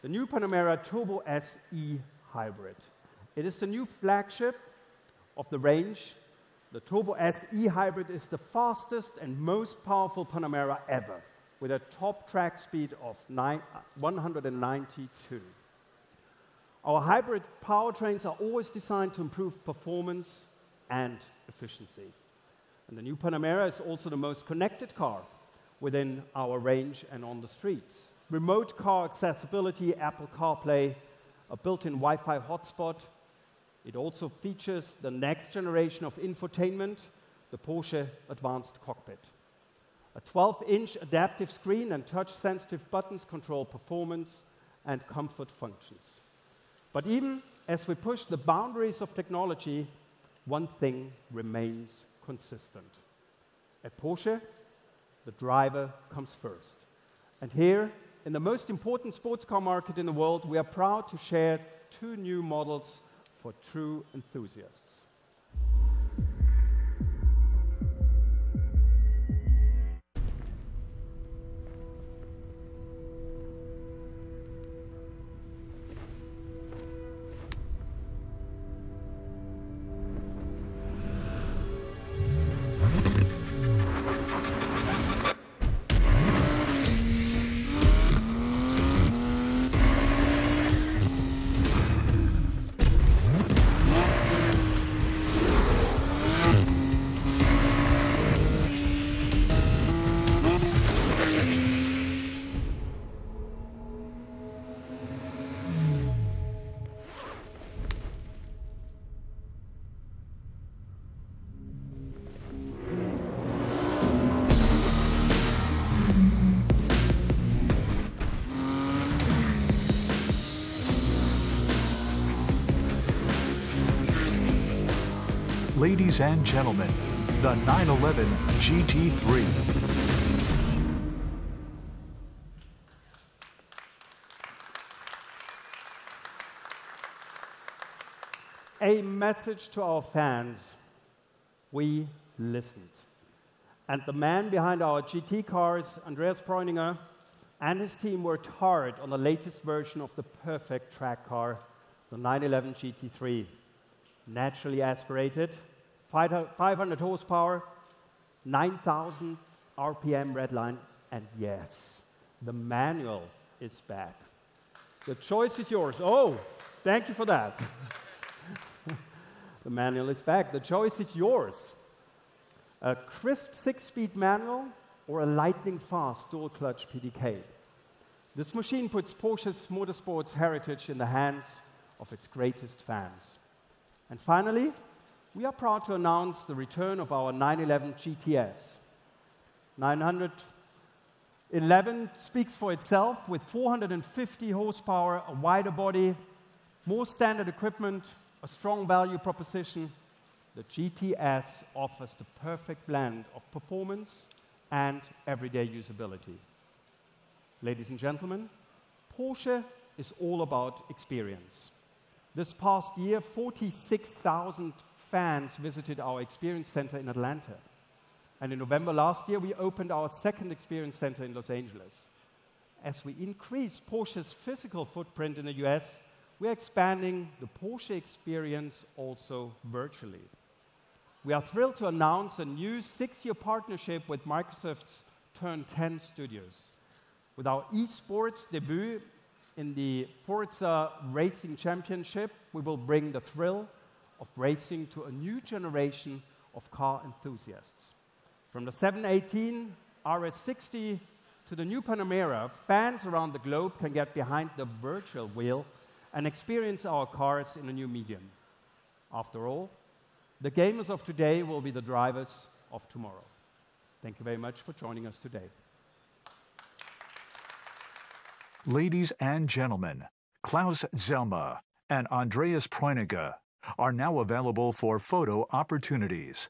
the new Panamera Turbo SE Hybrid. It is the new flagship of the range. The Turbo SE Hybrid is the fastest and most powerful Panamera ever, with a top track speed of 192. Our hybrid powertrains are always designed to improve performance and efficiency. And the new Panamera is also the most connected car within our range and on the streets. Remote car accessibility, Apple CarPlay, a built-in Wi-Fi hotspot. It also features the next generation of infotainment, the Porsche Advanced Cockpit. A 12-inch adaptive screen and touch-sensitive buttons control performance and comfort functions. But even as we push the boundaries of technology, one thing remains consistent. At Porsche, the driver comes first. And here, in the most important sports car market in the world, we are proud to share 2 new models for true enthusiasts. Ladies and gentlemen, the 911 GT3. A message to our fans: we listened. And the man behind our GT cars, Andreas Preuninger, and his team worked hard on the latest version of the perfect track car, the 911 GT3. Naturally aspirated, 500 horsepower, 9,000 RPM redline, and yes, the manual is back. The choice is yours. Oh, thank you for that. The manual is back. The choice is yours. A crisp 6-speed manual or a lightning-fast dual-clutch PDK. This machine puts Porsche's motorsports heritage in the hands of its greatest fans. And finally, we are proud to announce the return of our 911 GTS. 911 speaks for itself with 450 horsepower, a wider body, more standard equipment, a strong value proposition. The GTS offers the perfect blend of performance and everyday usability. Ladies and gentlemen, Porsche is all about experience. This past year, 46,000 fans visited our Experience Center in Atlanta. And in November last year, we opened our second Experience Center in Los Angeles. As we increase Porsche's physical footprint in the US, we're expanding the Porsche experience also virtually. We are thrilled to announce a new 6-year partnership with Microsoft's Turn 10 Studios. With our esports debut in the Forza Racing Championship, we will bring the thrill of racing to a new generation of car enthusiasts. From the 718 RS60 to the new Panamera, fans around the globe can get behind the virtual wheel and experience our cars in a new medium. After all, the gamers of today will be the drivers of tomorrow. Thank you very much for joining us today. Ladies and gentlemen, Klaus Zelma and Andreas Preuninger are now available for photo opportunities.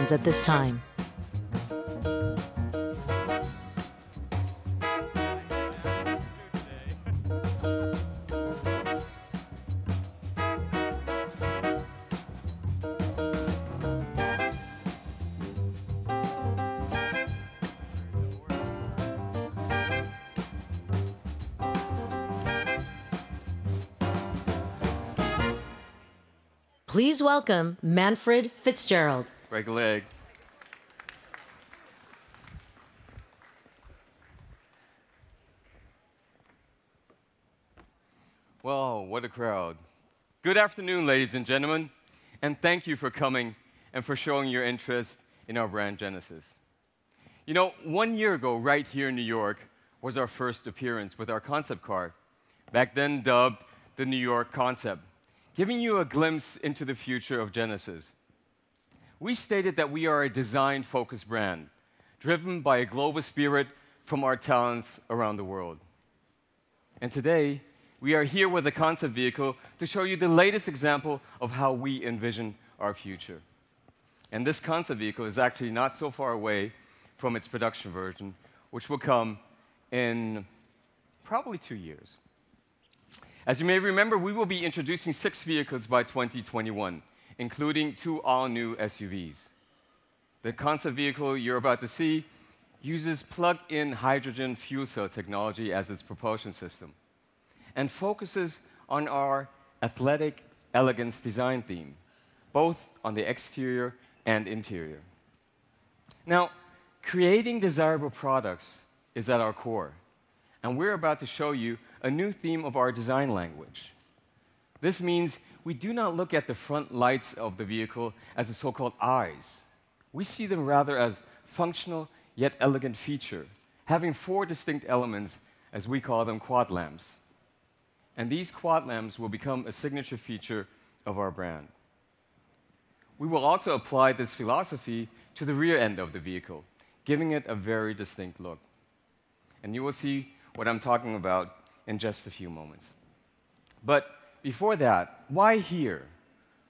microphones at this time. Please welcome Manfred Fitzgerald. Break a leg. Wow, what a crowd. Good afternoon, ladies and gentlemen, and thank you for coming and for showing your interest in our brand Genesis. You know, 1 year ago, right here in New York, was our first appearance with our concept car, back then dubbed the New York Concept, giving you a glimpse into the future of Genesis. We stated that we are a design-focused brand, driven by a global spirit from our talents around the world. And today, we are here with a concept vehicle to show you the latest example of how we envision our future. And this concept vehicle is actually not so far away from its production version, which will come in probably 2 years. As you may remember, we will be introducing 6 vehicles by 2021, including 2 all-new SUVs. The concept vehicle you're about to see uses plug-in hydrogen fuel cell technology as its propulsion system and focuses on our athletic elegance design theme, both on the exterior and interior. Now, creating desirable products is at our core, and we're about to show you a new theme of our design language. This means we do not look at the front lights of the vehicle as the so-called eyes. We see them rather as functional yet elegant feature, having 4 distinct elements, as we call them quad lamps. And these quad lamps will become a signature feature of our brand. We will also apply this philosophy to the rear end of the vehicle, giving it a very distinct look. And you will see what I'm talking about in just a few moments. But before that, why here?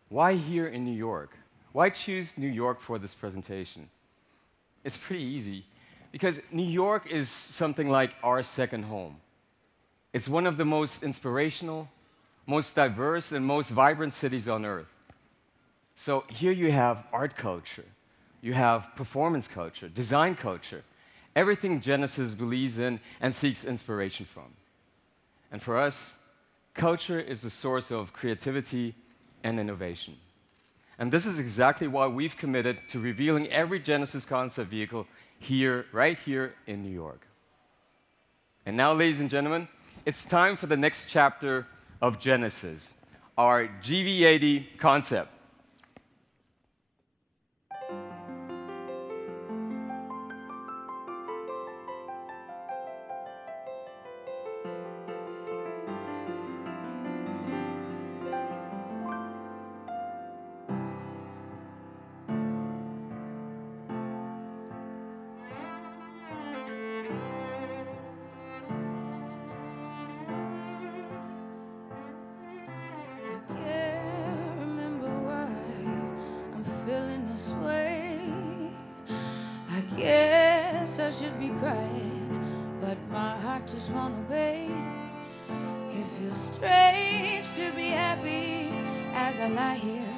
Why here in New York? Why choose New York for this presentation? It's pretty easy, because New York is something like our second home. It's one of the most inspirational, most diverse, and most vibrant cities on Earth. So here you have art culture, you have performance culture, design culture, everything Genesis believes in and seeks inspiration from. And for us, culture is the source of creativity and innovation. And this is exactly why we've committed to revealing every Genesis concept vehicle here, right here in New York. And now, ladies and gentlemen, it's time for the next chapter of Genesis, our GV80 concept. Just wanna obey. It feels strange to be happy as I lie here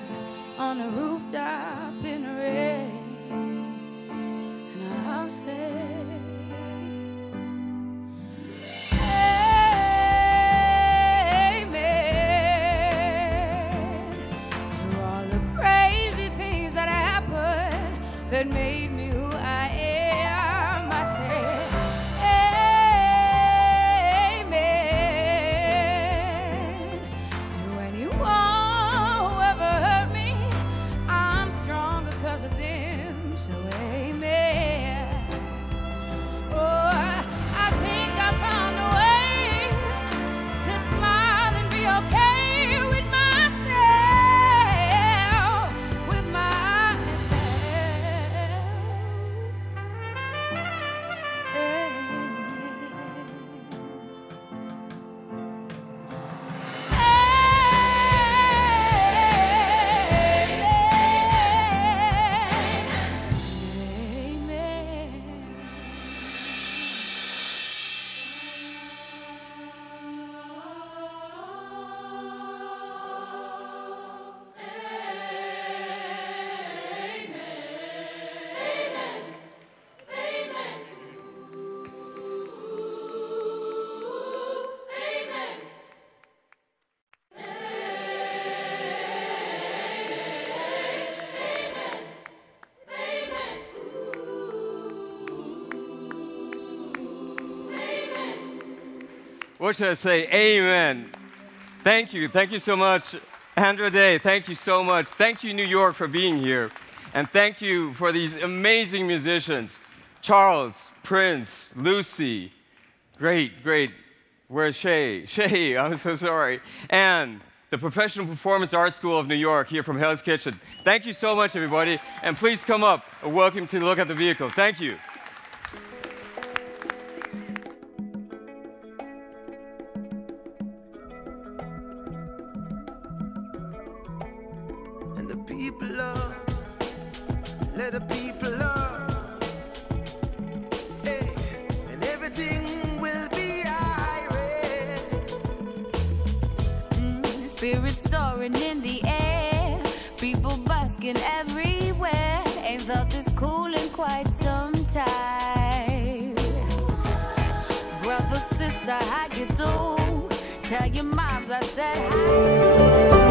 on a rooftop in the rain. And I'll say, amen to all the crazy things that happened that made me who I am. I say, What should I say? Amen. Thank you. Thank you so much. Andrew Day, thank you so much. Thank you, New York, for being here. And thank you for these amazing musicians. Charles, Prince, Lucy. Great, great. Where's Shay? Shay, I'm so sorry. And the Professional Performance Arts School of New York here from Hell's Kitchen. Thank you so much, everybody. And please come up. Welcome to Look at the Vehicle. Thank you. And the people love, let the people love, hey, and everything will be alright. Spirits soaring in the air, people basking everywhere. Ain't felt this cool in quite some time. Brother, sister, how you do? Tell your moms I said hi.